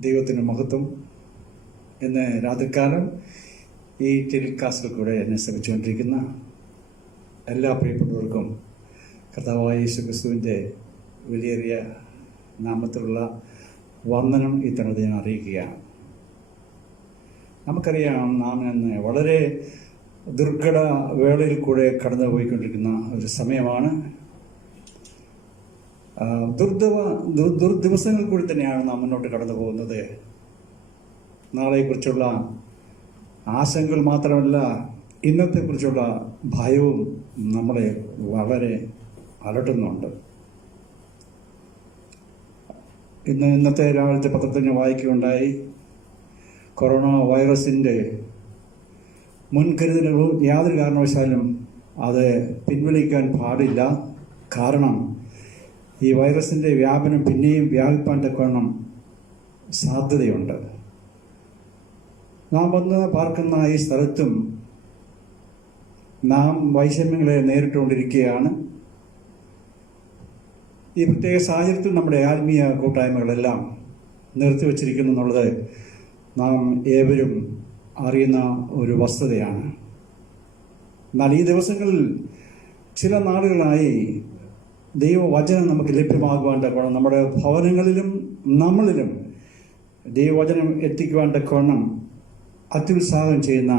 ദൈവത്തിൻ്റെ മഹത്വം. ഇന്ന് രാത്രികാലം ഈ ടെലികാസ്റ്റിൽ കൂടെ എന്നെ ശ്രമിച്ചുകൊണ്ടിരിക്കുന്ന എല്ലാ പ്രിയപ്പെട്ടവർക്കും കർത്താവായ യേശുക്രിസ്തുവിൻ്റെ വിലയേറിയ നാമത്തിലുള്ള വന്ദനം ഈ തരുണത്തിൽ ഞാൻ അറിയിക്കുകയാണ്. നമുക്കറിയാം, നാം ഇന്ന് വളരെ ദുർഘട വേളയിൽ കൂടെ കടന്നു പോയിക്കൊണ്ടിരിക്കുന്ന ഒരു സമയമാണ്. ദുർദിവസങ്ങളിൽ കൂടി തന്നെയാണ് നാം മുന്നോട്ട് കടന്നു പോകുന്നത്. നാളെക്കുറിച്ചുള്ള ആശങ്കകൾ മാത്രമല്ല, ഇന്നത്തെക്കുറിച്ചുള്ള ഭയവും നമ്മളെ വളരെ അലട്ടുന്നുണ്ട്. ഇന്നത്തെ രാവിലത്തെ പത്രത്തിൽ ഞാൻ വായിക്കുകയുണ്ടായി, കൊറോണ വൈറസിൻ്റെ മുൻകരുതലുകൾ യാതൊരു കാരണവശാലും അത് പിൻവലിക്കാൻ പാടില്ല. കാരണം ഈ വൈറസിൻ്റെ വ്യാപനം പിന്നെയും വ്യാപിപ്പാൻ തക്കവണ്ണം സാധ്യതയുണ്ട്. നാം വന്ന് പാർക്കുന്ന ഈ സ്ഥലത്തും നാം വൈഷമ്യങ്ങളെ നേരിട്ടുകൊണ്ടിരിക്കുകയാണ്. ഈ പ്രത്യേക സാഹചര്യത്തിൽ നമ്മുടെ ആത്മീയ കൂട്ടായ്മകളെല്ലാം നിർത്തിവച്ചിരിക്കുന്നു എന്നുള്ളത് നാം ഏവരും അറിയുന്ന ഒരു വസ്തുതയാണ്. എന്നാൽ ഈ ദിവസങ്ങളിൽ ചില നാളുകളായി ദൈവവചനം നമുക്ക് ലഭ്യമാകുവാൻ തക്കവണ്ണം നമ്മുടെ ഭവനങ്ങളിലും നമ്മളിലും ദൈവവചനം എത്തിക്കുവാൻ തക്കവണ്ണം അത്യുത്സാഹം ചെയ്യുന്ന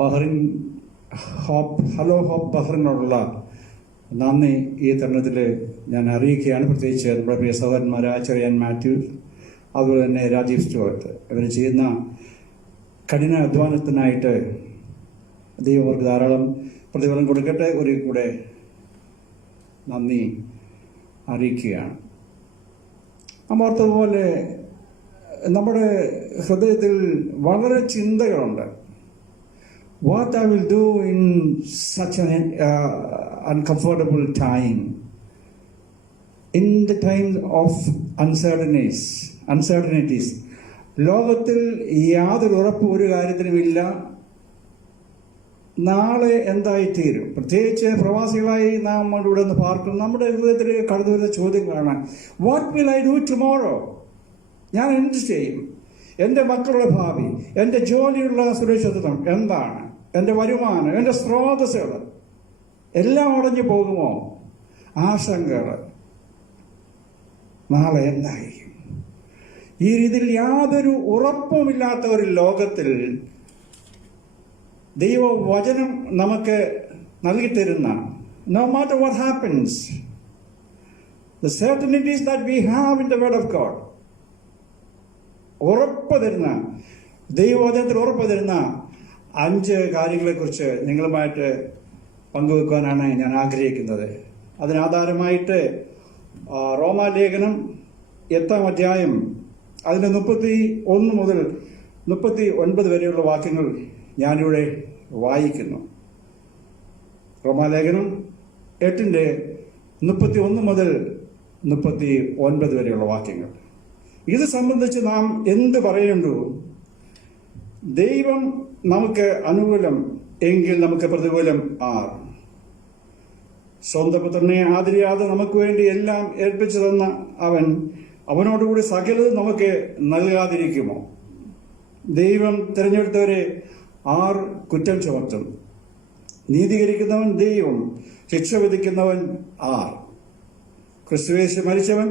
ബഹ്റിൻ ഹലോ ഹോപ്പ് ബഹ്റിനോടുള്ള നന്ദി ഈ തരുണത്തിൽ ഞാൻ അറിയിക്കുകയാണ്. പ്രത്യേകിച്ച് നമ്മുടെ പ്രിയ സഹോദരന്മാരായ ചെറിയാൻ മാത്യു, അതുപോലെ തന്നെ രാജീവ് സ്റ്റുവർട്ട്, ഇവർ ചെയ്യുന്ന കഠിന അധ്വാനത്തിനായിട്ട് ദൈവം അവർക്ക് ധാരാളം പ്രതിഫലം കൊടുക്കട്ടെ. ഒരു കൂടെ നന്ദി അറിയിക്കുകയാണ്. അമോർത്തതുപോലെ നമ്മുടെ ഹൃദയത്തിൽ വളരെ ചിന്തകളുണ്ട്. What I will do in such an uncomfortable time, in the time of uncertainties. ലോകത്തിൽ യാതൊരു ഉറപ്പും ഒരു കാര്യത്തിനുമില്ല. നാളെ എന്തായിത്തീരും? പ്രത്യേകിച്ച് പ്രവാസികളായി നാം ഇവിടെ നിന്ന് പാർക്കും. നമ്മുടെ ഹൃദയത്തിൽ കടന്നു വരുന്ന ചോദ്യങ്ങളാണ്, what will I do tomorrow? ഞാൻ എന്ത് ചെയ്യും? എൻ്റെ മക്കളുടെ ഭാവി, എൻ്റെ ജോലിയുള്ള സുരക്ഷിതത്വം എന്താണ്? എൻ്റെ വരുമാനം, എൻ്റെ സ്രോതസ്സുകൾ എല്ലാം അടഞ്ഞു പോകുമോ? ആശങ്കകൾ, നാളെ എന്തായിരിക്കും? ഈ രീതിയിൽ യാതൊരു ഉറപ്പുമില്ലാത്ത ഒരു ലോകത്തിൽ ദൈവവചനം നമുക്ക് നൽകിത്തരുന്ന, no matter what happens, the certainties that we have in the word of God, ഉറപ്പ് തരുന്ന, ദൈവവചനത്തിൽ ഉറപ്പ് തരുന്ന 5 കാര്യങ്ങളെക്കുറിച്ച് നിങ്ങളുമായിട്ട് പങ്കുവെക്കാനാണ് ഞാൻ ആഗ്രഹിക്കുന്നത്. അതിനാധാരമായിട്ട് റോമാലേഖനം 8-ാം അധ്യായം അതിൻ്റെ 31 മുതൽ 39 വരെയുള്ള വാക്യങ്ങൾ ഞാനിവിടെ വായിക്കുന്നു. റോമാലേഖനം 8-ന്റെ 31 മുതൽ 39 വരെയുള്ള വാക്യങ്ങൾ. ഇത് സംബന്ധിച്ച് നാം എന്ത് പറയേണ്ടു? ദൈവം നമുക്ക് അനുകൂലം എങ്കിൽ നമുക്ക് പ്രതികൂലം ആർ? സ്വന്തം പുത്രനെ ആദരിയാതെ നമുക്ക് വേണ്ടി എല്ലാം ഏൽപ്പിച്ചു തന്ന അവനോടുകൂടി സകലതും നമുക്ക് നൽകാതിരിക്കുമോ? ദൈവം തിരഞ്ഞെടുത്തവരെ ആർ കുറ്റം ചുമത്തും? നീതീകരിക്കുന്നവൻ ദൈവം, ശിക്ഷ വിധിക്കുന്നവൻ ആർ? ക്രിസ്തുയേശു മരിച്ചവൻ,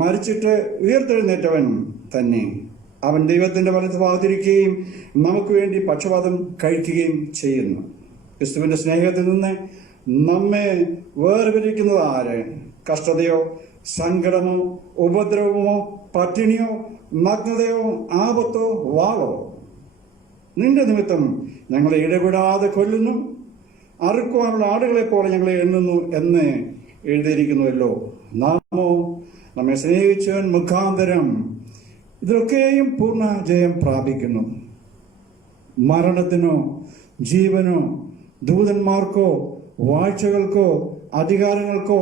മരിച്ചിട്ട് ഉയർത്തെഴുന്നേറ്റവൻ തന്നെ. അവൻ ദൈവത്തിന്റെ വലത്ത് ഭാഗത്തിരിക്കുകയും നമുക്ക് വേണ്ടി പക്ഷപാതം കഴിക്കുകയും ചെയ്യുന്നു. ക്രിസ്തുവിന്റെ സ്നേഹത്തിൽ നിന്ന് നമ്മെ വേർപിരിക്കുന്നത് ആര്? കഷ്ടതയോ, സങ്കടമോ, ഉപദ്രവമോ, പട്ടിണിയോ, നഗ്നതയോ, ആപത്തോ, വാളോ? നിന്റെ നിമിത്തം ഞങ്ങളെ ഇടപെടാതെ കൊല്ലുന്നു, അറുക്കുവാനുള്ള ആടുകളെ പോലെ ഞങ്ങളെ എണ്ണുന്നു എന്ന് എഴുതിയിരിക്കുന്നുവല്ലോ. നാമോ നമ്മെ സ്നേഹിച്ചവൻ മുഖാന്തരം ഇതിലൊക്കെയും പൂർണ്ണ ജയം പ്രാപിക്കുന്നു. മരണത്തിനോ ജീവനോ ദൂതന്മാർക്കോ വാഴ്ചകൾക്കോ അധികാരങ്ങൾക്കോ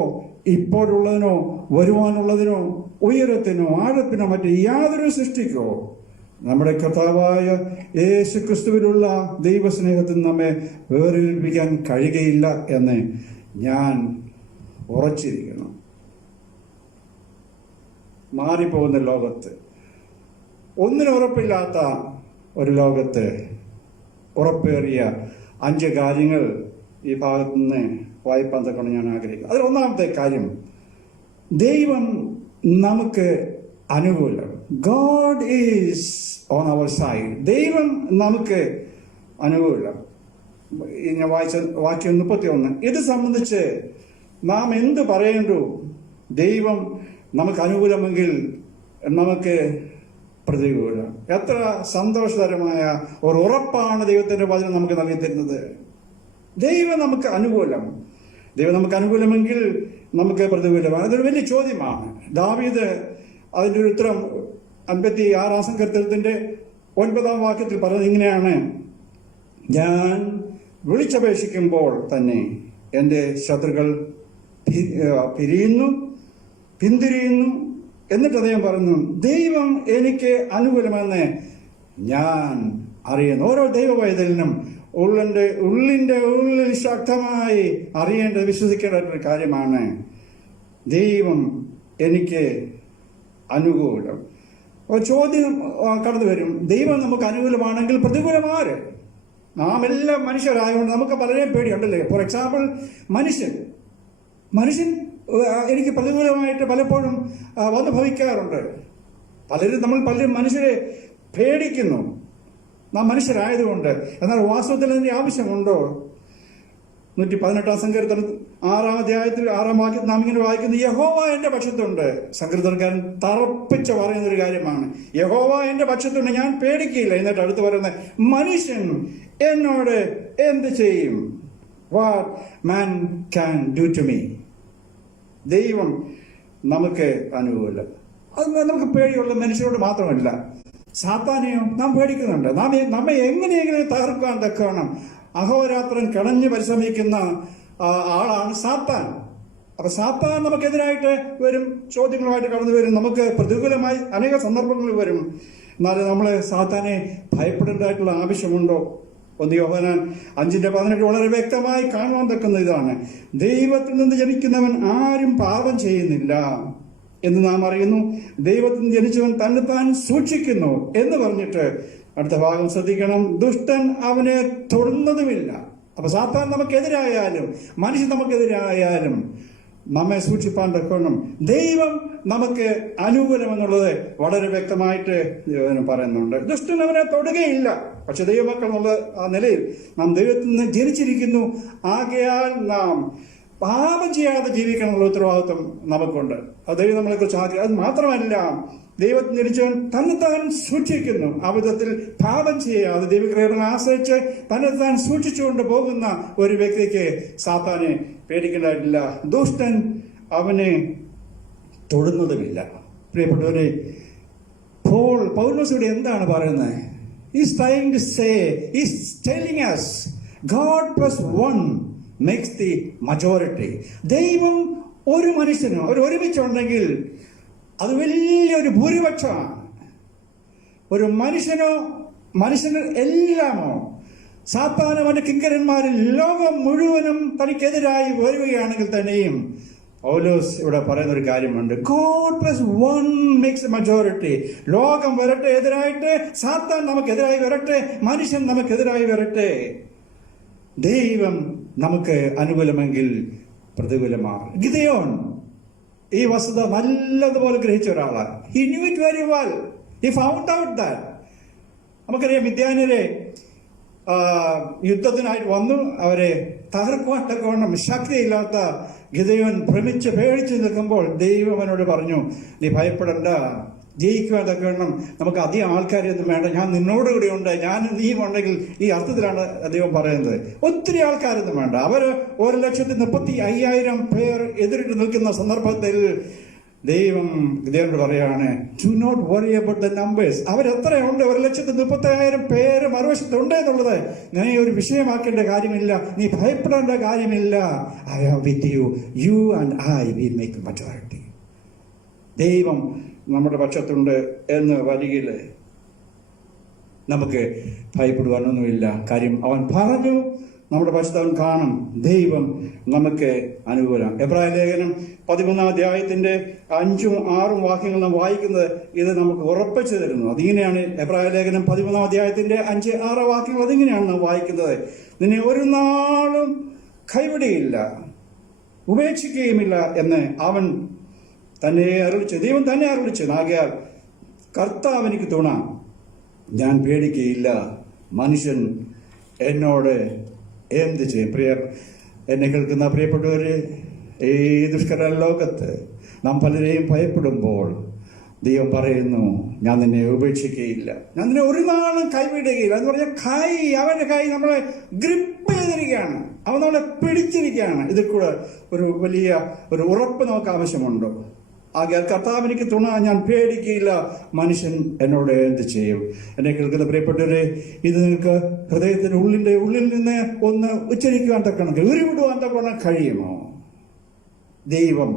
ഇപ്പോഴുള്ളതിനോ വരുവാനുള്ളതിനോ ഉയരത്തിനോ ആഴത്തിനോ മറ്റ് യാതൊരു സൃഷ്ടിക്കോ നമ്മുടെ കർത്താവായ യേശു ക്രിസ്തുവിലുള്ള ദൈവസ്നേഹത്തിൽ നമ്മെ വേർതിരിപ്പിക്കാൻ കഴിയുകയില്ല എന്ന് ഞാൻ ഉറച്ചിരിക്കുന്നു. മാറിപ്പോകുന്ന ലോകത്ത് ഒന്നിനും ഉറപ്പില്ലാത്ത ഒരു ലോകത്ത് ഉറപ്പേറിയ 5 കാര്യങ്ങൾ ഈ ഭാഗത്തു നിന്ന് വായിപ്പാൻ തക്കണം ഞാൻ ആഗ്രഹിക്കുന്നു. അതിൽ ഒന്നാമത്തെ കാര്യം, ദൈവം നമുക്ക് അനുകൂലം. God is on our side. ദൈവം നമുക്ക് അനുകൂലം. ഞാൻ വായിച്ച വാക്യം 31. ഇത് സംബന്ധിച്ച് നാം എന്ത് പറയേണ്ടു? ദൈവം നമുക്ക് അനുകൂലമെങ്കിൽ നമുക്ക് പ്രതികൂലം. എത്ര സന്തോഷകരമായ ഒരു ഉറപ്പാണ് ദൈവത്തിന്റെ വചനം നമുക്ക് നൽകി തരുന്നത്. ദൈവം നമുക്ക് അനുകൂലം. ദൈവം നമുക്ക് അനുകൂലമെങ്കിൽ നമുക്ക് പ്രതികൂലമാണ്. അതൊരു വലിയ ചോദ്യമാണ്. ദാവീദ് അതിൻ്റെ ഒരു ഉത്തരം 56 സങ്കീർത്തനത്തിന്റെ 9 വാക്യത്തിൽ പറഞ്ഞത് ഇങ്ങനെയാണ്: ഞാൻ വിളിച്ചപേക്ഷിക്കുമ്പോൾ തന്നെ എൻ്റെ ശത്രുക്കൾ പിന്തിരിയുന്നു. എന്നിട്ട് അദ്ദേഹം പറഞ്ഞു, ദൈവം എനിക്ക് അനുകൂലമെന്ന് ഞാൻ അറിയുന്നു. ഓരോ ദൈവവൈതലിനും ഉള്ളിൻ്റെ ഉള്ളിൽ ശക്തമായി അറിയേണ്ടത്, വിശ്വസിക്കേണ്ട ഒരു കാര്യമാണ്, ദൈവം എനിക്ക് അനുകൂലം. ചോദ്യം കടന്നു വരും, ദൈവം നമുക്ക് അനുകൂലമാണെങ്കിൽ പ്രതികൂലമാര്? നാം എല്ലാം മനുഷ്യരായതുകൊണ്ട് നമുക്ക് പലരെയും പേടിയുണ്ടല്ലേ. ഫോർ എക്സാമ്പിൾ, മനുഷ്യൻ എനിക്ക് പ്രതികൂലമായിട്ട് പലപ്പോഴും വന്നു ഭവിക്കാറുണ്ട്. പലരും മനുഷ്യരെ പേടിക്കുന്നു, നാം മനുഷ്യരായതുകൊണ്ട്. എന്നാൽ വാസ്തവത്തിൽ അതിന്റെ ആവശ്യമുണ്ടോ? 118 സങ്കീർത്തനം 6 അധ്യായത്തിൽ 6 വാക്യത്തിൽ നാം ഇങ്ങനെ വായിക്കുന്നു, യഹോവ എന്റെ പക്ഷത്തുണ്ട്. സങ്കീർത്തനക്കാരൻ തറപ്പിച്ച് പറയുന്ന ഒരു കാര്യമാണ്, യഹോവ എന്റെ പക്ഷത്തുണ്ട്, ഞാൻ പേടിക്കില്ല. എന്നിട്ട് അടുത്ത് പറയുന്നത്, മനുഷ്യൻ എന്നോട് എന്ത് ചെയ്യും? What man can do to me? ദൈവം നമുക്ക് അനുകൂലം. അത് നമുക്ക് പേടിയുള്ള മനുഷ്യരോട് മാത്രമല്ല, സാത്താനെയും നാം പേടിക്കുന്നുണ്ട്. നമ്മെ എങ്ങനെയെങ്കിലും തകർക്കാൻ തക്കവണ്ണം അഹോരാത്രം കിണഞ്ഞു പരിശ്രമിക്കുന്ന ആളാണ് സാത്താൻ. അപ്പൊ സാത്താൻ നമുക്കെതിരായിട്ട് വരും, ചോദ്യങ്ങളുമായിട്ട് കടന്നു വരും, നമുക്ക് പ്രതികൂലമായി അനേക സന്ദർഭങ്ങളിൽ വരും. എന്നാലും നമ്മൾ സാത്താനെ ഭയപ്പെടേണ്ടതായിട്ടുള്ള ആവശ്യമുണ്ടോ? 1 യോഹന്നാൻ 5:18 വളരെ വ്യക്തമായി കാണുവാൻ തക്കുന്ന ഇതാണ്, ദൈവത്തിൽ നിന്ന് ജനിക്കുന്നവൻ ആരും പാപം ചെയ്യുന്നില്ല എന്ന് നാം അറിയുന്നു, ദൈവത്തിൽ നിന്ന് ജനിച്ചവൻ തന്നെത്താൻ സൂക്ഷിക്കുന്നു എന്ന് പറഞ്ഞിട്ട് അടുത്ത ഭാഗം ശ്രദ്ധിക്കണം, ദുഷ്ടൻ അവനെ തൊടുന്നതുമില്ല. അപ്പൊ സാത്താൻ നമുക്കെതിരായാലും മനുഷ്യൻ നമുക്കെതിരായാലും നമ്മെ സൂക്ഷിപ്പാൻ തക്കണം ദൈവം നമുക്ക് അനുകൂലമെന്നുള്ളത് വളരെ വ്യക്തമായിട്ട് പറയുന്നുണ്ട്. ദുഷ്ടൻ അവനെ തൊടുകയില്ല. പക്ഷെ ദൈവമക്കൾ എന്നുള്ള ആ നിലയിൽ നാം ദൈവത്തിൽ നിന്ന് ജനിച്ചിരിക്കുന്നു. ആകയാൽ നാം പാപം ചെയ്യാതെ ജീവിക്കാനുള്ള ഉത്തരവാദിത്വം നമുക്കുണ്ട്. അത് ദൈവം നമ്മളെ കുറിച്ച് ആഗ്രഹിക്കും. അത് മാത്രമല്ല, ദൈവത്തിന് ജനിച്ചവൻ തന്നെത്താൻ സൂക്ഷിക്കുന്നു. ആ വിധത്തിൽ പാപം ചെയ്യാതെ ദൈവകൃപയെ ആശ്രയിച്ച് തന്നെത്താൻ സൂക്ഷിച്ചുകൊണ്ട് പോകുന്ന ഒരു വ്യക്തിക്ക് സാത്താനെ പേടിക്കേണ്ടതായിട്ടില്ല. ദുഷ്ടൻ അവനെ തൊടുന്നതുമില്ല. പ്രിയപ്പെട്ടവരെ, പൗലോസ് ഇവിടെ എന്താണ് പറയുന്നത്? He's trying to say, he's telling us, God plus one makes the majority. ദൈവം ഒരു മനുഷ്യനോ ഒരുമിച്ചുണ്ടെങ്കിൽ അത് വലിയൊരു ഭൂരിപക്ഷമാണ്. ഒരു മനുഷ്യന് എല്ലാമോ സാത്താനും അവന്റെ കിങ്കരന്മാരിൽ ലോകം മുഴുവനും തനിക്കെതിരായി വരികയാണെങ്കിൽ തന്നെയും പൗലോസ് ഇവിടെ പറയുന്ന ഒരു കാര്യമുണ്ട്, God plus one makes A majority. ലോകം വരട്ടെ എതിരായിട്ട്, സാത്താൻ നമുക്കെതിരായി വരട്ടെ, മനുഷ്യൻ നമുക്കെതിരായി വരട്ടെ, ദൈവം നമുക്ക് അനുകൂലമെങ്കിൽ പ്രതികൂലമാണ്. ഗിദെയോൻ ഈ വസ്തുത നല്ലതുപോലെ ഗ്രഹിച്ച ഒരാളാണ്. He knew it very well. He found out that. നമുക്കറിയാം, മിദ്യാന്യരെ യുദ്ധത്തിനായിട്ട് വന്നു. അവരെ തകർക്കുവാൻ തക്കവണ്ണം ശക്തിയില്ലാത്ത ഗിദെയോൻ ഭ്രമിച്ച് പേടിച്ച് നിൽക്കുമ്പോൾ ദൈവം അവനോട് പറഞ്ഞു, നീ ഭയപ്പെടണ്ട, ജയിക്കുവാൻ തക്കവണ്ണം നമുക്ക് അധികം ആൾക്കാരെയൊന്നും വേണ്ട, ഞാൻ നിന്നോടുകൂടി ഉണ്ട്, ഞാൻ നീയും ഉണ്ടെങ്കിൽ. ഈ അർത്ഥത്തിലാണ് ദൈവം പറയുന്നത്. ഒത്തിരി ആൾക്കാരൊന്നും വേണ്ട. അവർ 1,35,000 പേർ എതിരിട്ട് നിൽക്കുന്ന സന്ദർഭത്തിൽ ദൈവം ഗിദെയോനോട് പറയാണ്, do not worry about the numbers. അവരെത്രയുണ്ട്? 1,35,000 പേര് മറുവശത്തുണ്ട് എന്നുള്ളത് നീ ഒരു വിഷയമാക്കേണ്ട കാര്യമില്ല, നീ ഭയപ്പെടേണ്ട കാര്യമില്ല. I am with you, you and I will make majority. ദൈവം നമ്മുടെ പക്ഷത്തുണ്ട് എന്ന് വരികിൽ നമുക്ക് ഭയപ്പെടുവാനൊന്നുമില്ല. കാര്യം അവൻ പറഞ്ഞു, നമ്മുടെ പശുത്തവൻ കാണും ദൈവം നമുക്ക് അനുകൂലം. എബ്രായ ലേഖനം 13-ാം അധ്യായത്തിന്റെ 5ഉം 6ഉം വാക്യങ്ങൾ നാം വായിക്കുന്നത് ഇത് നമുക്ക് ഉറപ്പിച്ചു തരുന്നു. അതിങ്ങനെയാണ് എബ്രായ ലേഖനം 13-ാം അധ്യായത്തിന്റെ 5-6 വാക്യങ്ങൾ അതിങ്ങനെയാണ് നാം വായിക്കുന്നത്. നിന്നെ ഒരു നാളും കൈവിടുകയില്ല, ഉപേക്ഷിക്കുകയുമില്ല എന്ന് അവൻ തന്നെ അരുളിച്ചു, ദൈവം തന്നെ അരുളിച്ചു. ആകയാൽ കർത്താവ് എനിക്ക് തുണ, ഞാൻ പേടിക്കുകയില്ല, മനുഷ്യൻ എന്നോട് എന്ത് ചെയ്യും? എന്നെ കേൾക്കുന്ന പ്രിയപ്പെട്ടവര്, ഈ ദുഷ്കര ലോകത്ത് നാം പലരെയും ഭയപ്പെടുമ്പോൾ ദൈവം പറയുന്നു, ഞാൻ നിന്നെ ഉപേക്ഷിക്കുകയില്ല, ഞാൻ നിന്നെ ഒരു നാളും കൈവിടുകയില്ല എന്ന് പറഞ്ഞാൽ അവന്റെ കൈ നമ്മളെ ഗ്രിപ്പ് ചെയ്തിരിക്കുകയാണ്, അവൻ നമ്മളെ പിടിച്ചിരിക്കുകയാണ്. ഇതിൽ കൂടെ ഒരു വലിയ ഒരു ഉറപ്പ് നമുക്ക് ആവശ്യമുണ്ടോ? ആകയാൽ കർത്താവ് എനിക്ക് തുണ, ഞാൻ പേടിക്കുകയില്ല, മനുഷ്യൻ എന്നോട് എന്ത് ചെയ്യും? എന്നെ കേൾക്കുന്ന പ്രിയപ്പെട്ടവരെ, ഇത് നിങ്ങൾക്ക് ഹൃദയത്തിന്റെ ഉള്ളിൽ നിന്ന് ഒന്ന് ഉച്ചരിക്കുവാൻ തക്കണം, ഉരുവിടുവാൻ തക്കണം കഴിയുമോ? ദൈവം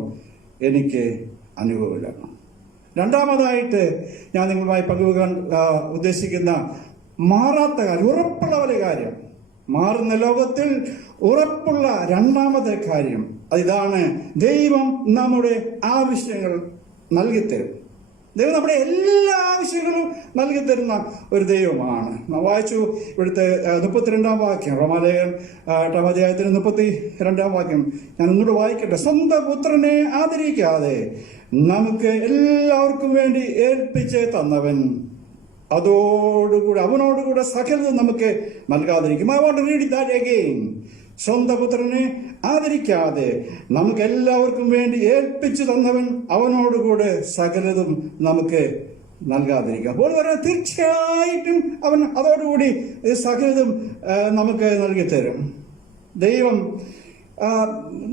എനിക്ക് അനുകൂലമാണ്. രണ്ടാമതായിട്ട് ഞാൻ നിങ്ങളുമായി പങ്കുവെക്കാൻ ഉദ്ദേശിക്കുന്ന മാറാത്ത കാര്യം, ഉറപ്പുള്ള ഒരു കാര്യം, മാറുന്ന ലോകത്തിൽ ഉറപ്പുള്ള രണ്ടാമത്തെ കാര്യം അതിതാണ്, ദൈവം നമ്മുടെ ആവശ്യങ്ങൾ നൽകിത്തരും. ദൈവം നമ്മുടെ എല്ലാ ആവശ്യങ്ങളും നൽകിത്തരുന്ന ഒരു ദൈവമാണ്. നാം വായിച്ചു ഇവിടുത്തെ 32-ാം വാക്യം, റോമാലേഖനം 8-ാം അധ്യായത്തിന് 32-ാം വാക്യം ഞാൻ ഒന്നുകൂടെ വായിക്കട്ടെ. സ്വന്തം പുത്രനെ ആദരിക്കാതെ നമുക്ക് എല്ലാവർക്കും വേണ്ടി ഏൽപ്പിച്ച് തന്നവൻ അവനോടുകൂടെ സകലതും നമുക്ക് നൽകാതിരിക്കും. I want to read that again. സ്വന്തം പുത്രനെ ആദരിക്കാതെ നമുക്ക് എല്ലാവർക്കും വേണ്ടി ഏൽപ്പിച്ചു തന്നവൻ അവനോടുകൂടെ സകലതും നമുക്ക് നൽകാതിരിക്കും. അപ്പോൾ തീർച്ചയായിട്ടും അവൻ അതോടുകൂടി സകലതും നമുക്ക് നൽകി തരും. ദൈവം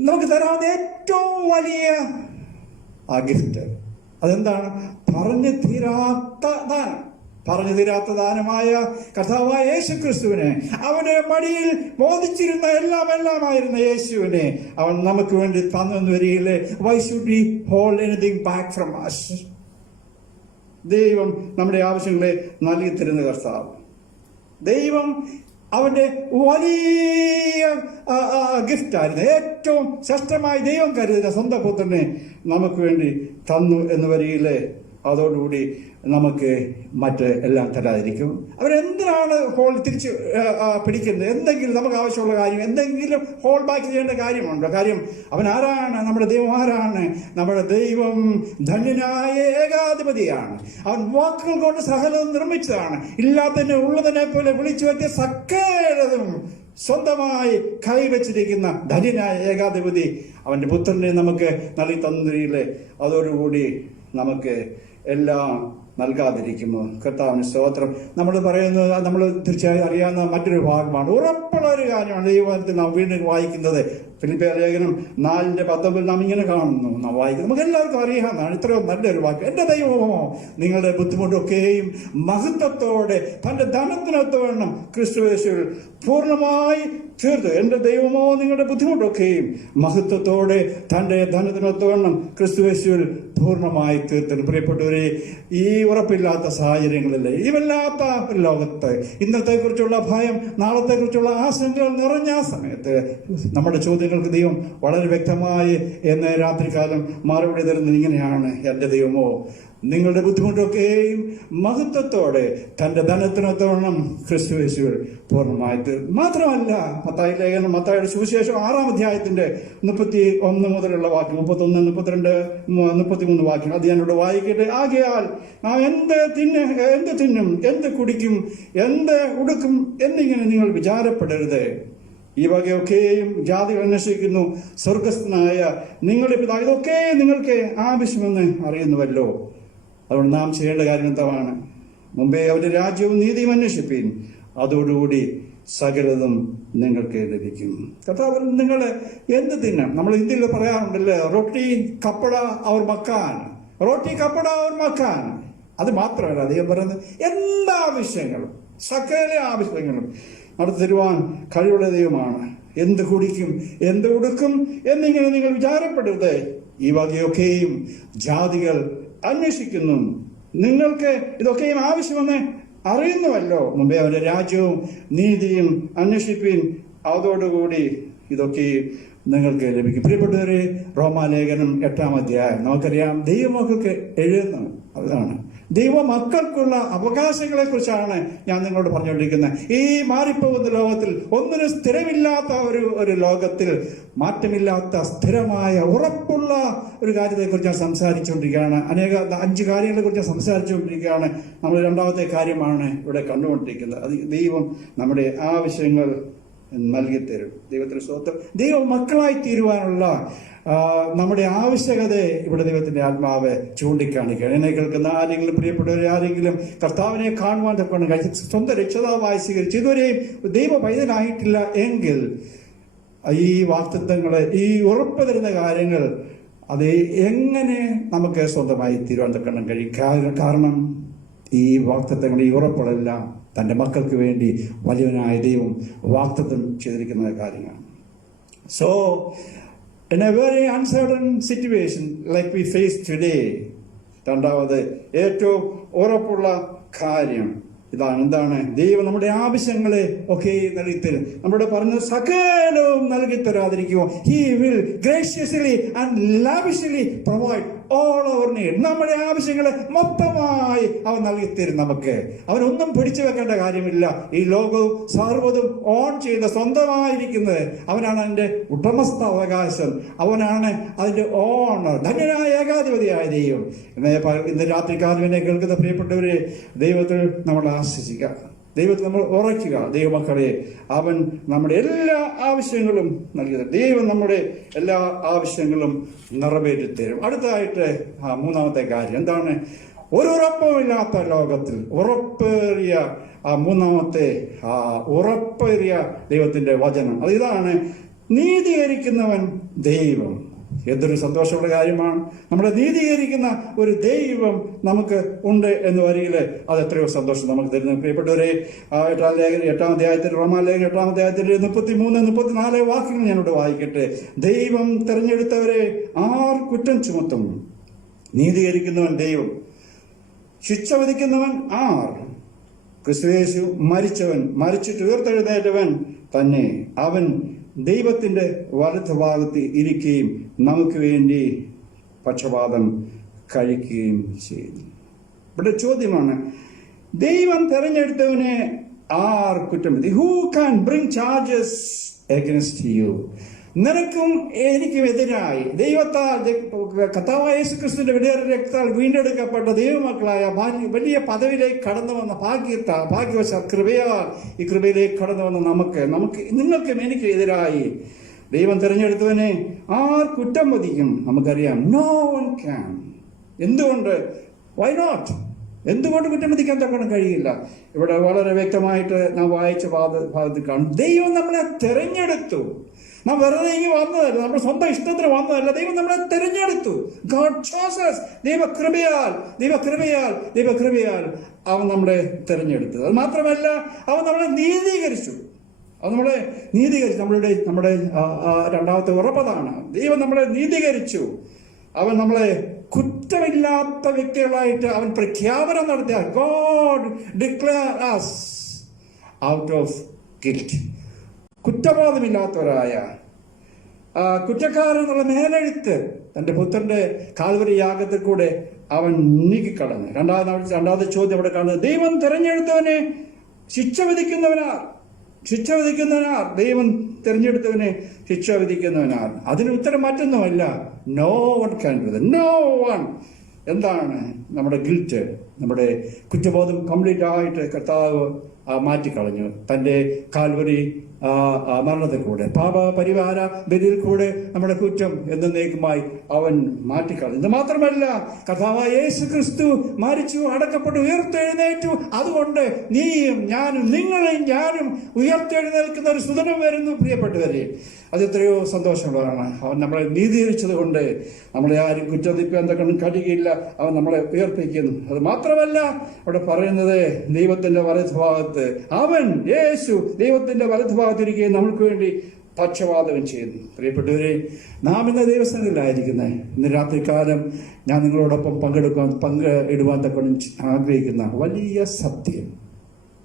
നമുക്ക് തരാവുന്ന ഏറ്റവും വലിയ ആ ഗിഫ്റ്റ് അതെന്താണ്? പറഞ്ഞു തീരാത്ത ദാനമായ കർത്താവായ യേശു ക്രിസ്തുവിനെ, അവന്റെ മടിയിൽ ബോധിച്ചിരുന്ന എല്ലാമായിരുന്ന യേശുവിനെ അവൻ നമുക്ക് വേണ്ടി തന്നു വരികയില്ലേ? Why should we hold anything back from us? ദൈവം നമ്മുടെ ആവശ്യങ്ങളെ നൽകി തരുന്ന കർത്താവ്. ദൈവം അവന്റെ വലിയ ഗിഫ്റ്റായിരുന്നു, ഏറ്റവും ശ്രേഷ്ഠമായി ദൈവം കരുതുന്ന സ്വന്തം പുത്രനെ നമുക്ക് വേണ്ടി തന്നു എന്ന് വരികയില്ലേ? അതോടുകൂടി നമുക്ക് മറ്റ് എല്ലാം തരാതിരിക്കും. അവരെന്തിനാണ് തിരിച്ച് പിടിക്കുന്നത്? എന്തെങ്കിലും നമുക്ക് ആവശ്യമുള്ള കാര്യം, എന്തെങ്കിലും ഹോൾ ബാക്ക് ചെയ്യേണ്ട കാര്യമുണ്ടോ? കാര്യം അവൻ ആരാണ്? നമ്മുടെ ദൈവം ആരാണ്? നമ്മുടെ ദൈവം ധന്യനായ ഏകാധിപതിയാണ്. അവൻ വാക്കുകൾ കൊണ്ട് സകലവും നിർമ്മിച്ചതാണ്. ഇല്ലാത്തതിനെ ഉള്ളതിനെ പോലെ വിളിച്ചു വരുത്തിയ സകലതും സ്വന്തമായി കൈവച്ചിരിക്കുന്ന ധന്യനായ ഏകാധിപതി അവന്റെ പുത്രനെ നമുക്ക് നൽകി തന്നില്ലേ? അതോടുകൂടി നമുക്ക് എല്ലാം നൽകാതിരിക്കുമോ? കർത്താവിന് സ്തോത്രം. നമ്മൾ പറയുന്നത് നമ്മൾ തീർച്ചയായും അറിയാവുന്ന മറ്റൊരു ഭാഗമാണ്, ഉറപ്പുള്ള ഒരു കാര്യമാണ്. ദൈവത്തിൽ നാം വീണ്ടും വായിക്കുന്നത് ഫിലിപ്പിയർ ലേഖനം 4:19 നാം ഇങ്ങനെ കാണുന്നു, നാം വായിക്കുന്നത് നമുക്ക് എല്ലാവർക്കും അറിയാവുന്നതാണ്. ഇത്രയും നല്ലൊരു വാക്ക്. എന്റെ ദൈവമോ നിങ്ങളുടെ ബുദ്ധിമുട്ടൊക്കെയും മഹത്വത്തോടെ തന്റെ ധനത്തിനൊത്തവണ്ണം ക്രിസ്തുയേശുവിൽ പൂർണ്ണമായി തീർത്ത്. എന്റെ ദൈവമോ നിങ്ങളുടെ ബുദ്ധിമുട്ടൊക്കെയും മഹത്വത്തോടെ തന്റെ ധനത്തിനൊത്തവണ്ണം ക്രിസ്തുയേശുവിൽ പൂർണ്ണമായി തീർത്തത്. പ്രിയപ്പെട്ടവരെ, ഈ ഉറപ്പില്ലാത്ത സാഹചര്യങ്ങളിലെ ഈ വല്ലാത്ത ലോകത്ത് ഇന്നത്തെ കുറിച്ചുള്ള ഭയം, നാളത്തെ കുറിച്ചുള്ള ആശങ്കകൾ നിറഞ്ഞ സമയത്ത് നമ്മുടെ ചോദ്യങ്ങൾക്ക് ദൈവം വളരെ വ്യക്തമായി എന്ന് രാത്രികാലം മറുപടി തരുന്നത് ഇങ്ങനെയാണ്: എന്റെ ദൈവമോ നിങ്ങളുടെ ബുദ്ധിമുട്ടൊക്കെയും മഹത്വത്തോടെ തന്റെ ധനത്തിനൊത്തവണ്ണം ക്രിസ്തുയേശുവിൽ പൂർണ്ണമായി തീർന്നു. മാത്രമല്ല, മത്തായിയുടെ സുവിശേഷം 6-ാം അധ്യായത്തിന്റെ 31 മുതലുള്ള വാക്യം, 31, 32, 33 വാക്യം അത് ഞാനിവിടെ വായിക്കട്ടെ. ആകയാൽ നാം എന്ത് തിന്നും, എന്ത് കുടിക്കും, എന്ത് ഉടുക്കും എന്നിങ്ങനെ നിങ്ങൾ വിചാരപ്പെടരുത്. ഈ വകയൊക്കെയും ജാതികൾ അന്വേഷിക്കുന്നു. സ്വർഗസ്ഥനായ നിങ്ങളുടെ പിതാവ് ഇതൊക്കെ നിങ്ങൾക്ക് ആവശ്യമെന്ന് അറിയുന്നുവല്ലോ. അതുകൊണ്ട് നാം ചെയ്യേണ്ട കാര്യം എന്താണ്? മുമ്പേ അവരുടെ രാജ്യവും നീതിയും അന്വേഷിപ്പീൻ, അതോടുകൂടി സകലതും നിങ്ങൾക്ക് ലഭിക്കും. കർത്താവ് നിങ്ങൾ എന്ത് തിന്നാം? നമ്മൾ ഹിന്ദിയിൽ പറയാറുണ്ടല്ലേ, റൊട്ടി കപ്പട ഔർ മക്കാൻ, റൊട്ടി കപ്പട ഔർ മക്കാൻ. അത് മാത്രമല്ല, അദ്ദേഹം പറയുന്നത് എന്താവശ്യങ്ങളും സകല ആവശ്യങ്ങളും നടത്തി തരുവാൻ കഴിവുള്ള ദൈവമാണ്. എന്ത് കുടിക്കും, എന്ത് ഉടുക്കും എന്നിങ്ങനെ നിങ്ങൾ വിചാരപ്പെടരുത്. ഈ വകയൊക്കെയും ജാതികൾ അന്വേഷിക്കുന്നു. നിങ്ങൾക്ക് ഇതൊക്കെയും ആവശ്യമെന്ന് അറിയുന്നുവല്ലോ. മുമ്പേ അവന്റെ രാജ്യവും നീതിയും അന്വേഷിപ്പീൻ, അതോടുകൂടി ഇതൊക്കെ നിങ്ങൾക്ക് ലഭിക്കും. പ്രിയപ്പെട്ടവരെ, റോമാലേഖനം 8-ാം അധ്യായം നമുക്കറിയാം, ദൈവമക്കൾക്ക് എഴുതുന്നു. അതാണ് ദൈവമക്കൾക്കുള്ള അവകാശങ്ങളെ കുറിച്ചാണ് ഞാൻ നിങ്ങളോട് പറഞ്ഞുകൊണ്ടിരിക്കുന്നത്. ഈ മാറിപ്പോകുന്ന ലോകത്തിൽ, ഒന്നിനും സ്ഥിരമില്ലാത്ത ഒരു ലോകത്തിൽ, മാറ്റമില്ലാത്ത സ്ഥിരമായ ഉറപ്പുള്ള ഒരു കാര്യത്തെക്കുറിച്ച് ഞാൻ സംസാരിച്ചുകൊണ്ടിരിക്കുകയാണ്. 5 കാര്യങ്ങളെക്കുറിച്ച് സംസാരിച്ചുകൊണ്ടിരിക്കുകയാണ്. നമ്മൾ 2ാമത്തെ കാര്യമാണ് ഇവിടെ കണ്ടുകൊണ്ടിരിക്കുന്നത്. അത് ദൈവം നമ്മുടെ ആവശ്യങ്ങൾ നൽകിത്തരും. ദൈവത്തിന് സ്തോത്രം. ദൈവ മക്കളായി തീരുവാനുള്ള നമ്മുടെ ആവശ്യകതയെ ഇവിടെ ദൈവത്തിന്റെ ആത്മാവ് ചൂണ്ടിക്കാണിക്കുകയാണ്. എന്നെ കേൾക്കുന്ന ആരെങ്കിലും, പ്രിയപ്പെട്ടവരെ ആരെങ്കിലും കർത്താവിനെ കാണുവാൻ തക്കണം സ്വന്തം രക്ഷിതാവായി സ്വീകരിച്ചു ഇതുവരെയും ദൈവ പൈതലായിട്ടില്ല എങ്കിൽ, ഈ വാക്തത്വങ്ങള്, ഈ ഉറപ്പ് തരുന്ന കാര്യങ്ങൾ, അത് എങ്ങനെ നമുക്ക് സ്വന്തമായി തീരുവാൻ തക്കണം കഴിയും? കാരണം ഈ വാക്തത്വങ്ങൾ, ഈ ഉറപ്പുകളെല്ലാം തൻ്റെ മക്കൾക്ക് വേണ്ടി വലിയവനായ ദൈവം വാക്തത്വം ചെയ്തിരിക്കുന്ന കാര്യങ്ങളാണ്. So in a very uncertain situation like we face today, 2ാമത് ഏറ്റവും ഉറപ്പുള്ള കാര്യം ഇതാണ്. എന്താണ്? ദൈവം നമ്മുടെ ആവശ്യങ്ങളെ ഒക്കെ നൽകിത്തരും. നമ്മുടെ പറഞ്ഞ സകലവും നൽകി തരാതിരിക്കുമോ? He will graciously and lavishly provide all our need. നമ്മുടെ ആവശ്യങ്ങളെ മൊത്തമായി അവൻ നൽകിത്തരും നമുക്ക്. അവനൊന്നും പിടിച്ചു വെക്കേണ്ട കാര്യമില്ല. ഈ ലോകവും സർവ്വതും ഓൺ ചെയ്യുന്ന, സ്വന്തമായിരിക്കുന്നത് അവനാണ്. അതിന്റെ ഉടമസ്ഥാവകാശം അവനാണ്, അതിന്റെ ഓണർ. ധന്യനായ ഏകാധിപതിയായ ദൈവം. ഇന്ന് രാത്രികാലം എന്നെ കേൾക്കുന്ന പ്രിയപ്പെട്ടവരെ, ദൈവത്തിൽ നമ്മൾ ആശ്വസിക്കുക, ദൈവത്തിൽ നമ്മൾ ഉറയ്ക്കുക. ദൈവമക്കളെ, അവൻ നമ്മുടെ എല്ലാ ആവശ്യങ്ങളും നൽകിയത്. ദൈവം നമ്മുടെ എല്ലാ ആവശ്യങ്ങളും നിറവേറ്റിത്തരും. അടുത്തതായിട്ട് 3ാമത്തെ കാര്യം എന്താണ്? ഒരു ഉറപ്പുമില്ലാത്ത ലോകത്തിൽ ഉറപ്പേറിയ 3ാമത്തെ ഉറപ്പേറിയ ദൈവത്തിന്റെ വചനം അത് ഇതാണ്: നീതീകരിക്കുന്നവൻ ദൈവം. എന്തൊരു സന്തോഷമുള്ള കാര്യമാണ്! നമ്മളെ നീതീകരിക്കുന്ന ഒരു ദൈവം നമുക്ക് ഉണ്ട് എന്ന് വരികിൽ അത് എത്രയോ സന്തോഷം നമുക്ക് തരുന്നു. പ്രിയപ്പെട്ടവരെ, 8-ാം അധ്യായത്തിൽ, റോമാലേഖനം 8-ാം അധ്യായത്തിൽ 33-34 വാക്യങ്ങൾ ഞാനിവിടെ വായിക്കട്ടെ. ദൈവം തെരഞ്ഞെടുത്തവരെ ആർ കുറ്റം ചുമത്തും? നീതീകരിക്കുന്നവൻ ദൈവം. ശിക്ഷ വിധിക്കുന്നവൻ ആർ? ക്രിസ്തുയേശു മരിച്ചവൻ, മരിച്ചിട്ട് ഉയർത്തെഴുന്നേറ്റവൻ തന്നെ. അവൻ ദൈവത്തിന്റെ വലതുഭാഗത്ത് ഇരിക്കുകയും നമുക്ക് വേണ്ടി പക്ഷപാതം കഴിക്കുകയും ചെയ്യുന്നു. ഇവിടെ ചോദ്യമാണ്, ദൈവം തെരഞ്ഞെടുത്തവനെ ആർ കുറ്റം വിധി? Who can bring charges against you? നിനക്കും എനിക്കും എതിരായി ദൈവത്താൽ, കർത്താവായ യേശുക്രിസ്തുവിന്റെ വിലയേറിയ രക്തത്താൽ വീണ്ടെടുക്കപ്പെട്ട ദൈവമക്കളായ വലിയ പദവിയിലേക്ക് കടന്നു വന്ന ഭാഗ്യവശാൽ കൃപയാൽ ഈ കൃപയിലേക്ക് കടന്നു വന്ന നമുക്ക് നിങ്ങൾക്കും എനിക്കും എതിരായി ദൈവം തിരഞ്ഞെടുത്തവനെ ആർ കുറ്റം വിധിക്കും? നമുക്കറിയാം, നോ വൺ ക്യാൻ. എന്തുകൊണ്ട്? Why not? എന്തുകൊണ്ട് കുറ്റം വിധിക്കാൻ തക്കണം കഴിയില്ല? ഇവിടെ വളരെ വ്യക്തമായിട്ട് നാം വായിച്ച ഭാഗത്തിൽ കാണും, ദൈവം നമ്മളെ തെരഞ്ഞെടുത്തു. നാം വെറുതെ ഇങ്ങനെ വന്നതല്ല, നമ്മുടെ സ്വന്തം ഇഷ്ടത്തിന് വന്നതല്ല. ദൈവം നമ്മളെ തെരഞ്ഞെടുത്തു. God chose us. ദൈവകൃപയാൽ അവൻ നമ്മളെ തെരഞ്ഞെടുത്തു. അത് മാത്രമല്ല, അവൻ നമ്മളെ നീതീകരിച്ചു. നമ്മുടെ 2ാമത്തെ ഉറപ്പതാണ്. ദൈവം നമ്മളെ നീതീകരിച്ചു. അവൻ നമ്മളെ കുറ്റമില്ലാത്ത വ്യക്തികളായിട്ട് അവൻ പ്രഖ്യാപനം നടത്തിയ God declare us out of guilt. കുറ്റബോധമില്ലാത്തവരായ കുറ്റക്കാരെന്നുള്ള മേലെഴുത്ത് തന്റെ പുത്രന്റെ കാൽവരി യാഗത്തിൽ കൂടെ അവൻ നീക്കിക്കളഞ്ഞു. 2ാമത്തെ ചോദ്യം അവിടെ കാണുന്നത്, ദൈവം തെരഞ്ഞെടുത്തവനെ ശിക്ഷ വിധിക്കുന്നവനാർ? ദൈവം തെരഞ്ഞെടുത്തവനെ ശിക്ഷ വിധിക്കുന്നവനാർ? അതിന് ഉത്തരം മറ്റൊന്നുമല്ല, no one can do that. No one. എന്താണ് നമ്മുടെ ഗിൽറ്റ്? നമ്മുടെ കുറ്റബോധം കംപ്ലീറ്റ് ആയിട്ട് കർത്താവ് മാറ്റിക്കളഞ്ഞു. തന്റെ കാൽവരി മരണത്തിൽ കൂടെ, പാപ പരിഹാര ബലിയിൽ കൂടെ നമ്മുടെ കുറ്റം എന്നേക്കുമായി അവൻ മാറ്റിക്കളഞ്ഞു. ഇത് മാത്രമല്ല, കർത്താവായ യേശുക്രിസ്തു മരിച്ചു, അടക്കപ്പെട്ടു, ഉയർത്തെഴുന്നേറ്റു. അതുകൊണ്ട് നീയും ഞാനും, നിങ്ങളെയും ഞാനും ഉയർത്തെഴുന്നേൽക്കുന്ന ഒരു സുദിനം വരുന്നു. പ്രിയപ്പെട്ടവരെ, അത് എത്രയോ സന്തോഷമുള്ളതാണ്. അവൻ നമ്മളെ നീതീകരിച്ചത് കൊണ്ട് നമ്മളെ ആരും കുറ്റത്തിപ്പിക്കാൻ തക്കണം കഴിയില്ല. അവൻ നമ്മളെ ഉയർപ്പിക്കുന്നു. അത് മാത്രമല്ല, അവിടെ പറയുന്നത് ദൈവത്തിന്റെ വലതുഭാഗത്ത് അവൻ, യേശു, ദൈവത്തിന്റെ വലതുഭാഗത്തിരിക്കുകയും നമ്മൾക്ക് വേണ്ടി പക്ഷപാതം ചെയ്യുന്നു. പ്രിയപ്പെട്ടവരെ, നാം ഇന്ന് ദൈവസന്നിധിയിലായിരിക്കുന്നത്. ഇന്ന് രാത്രികാലം ഞാൻ നിങ്ങളോടൊപ്പം പങ്കിടുവാൻ തക്കൊണ്ട് ആഗ്രഹിക്കുന്ന വലിയ സത്യം,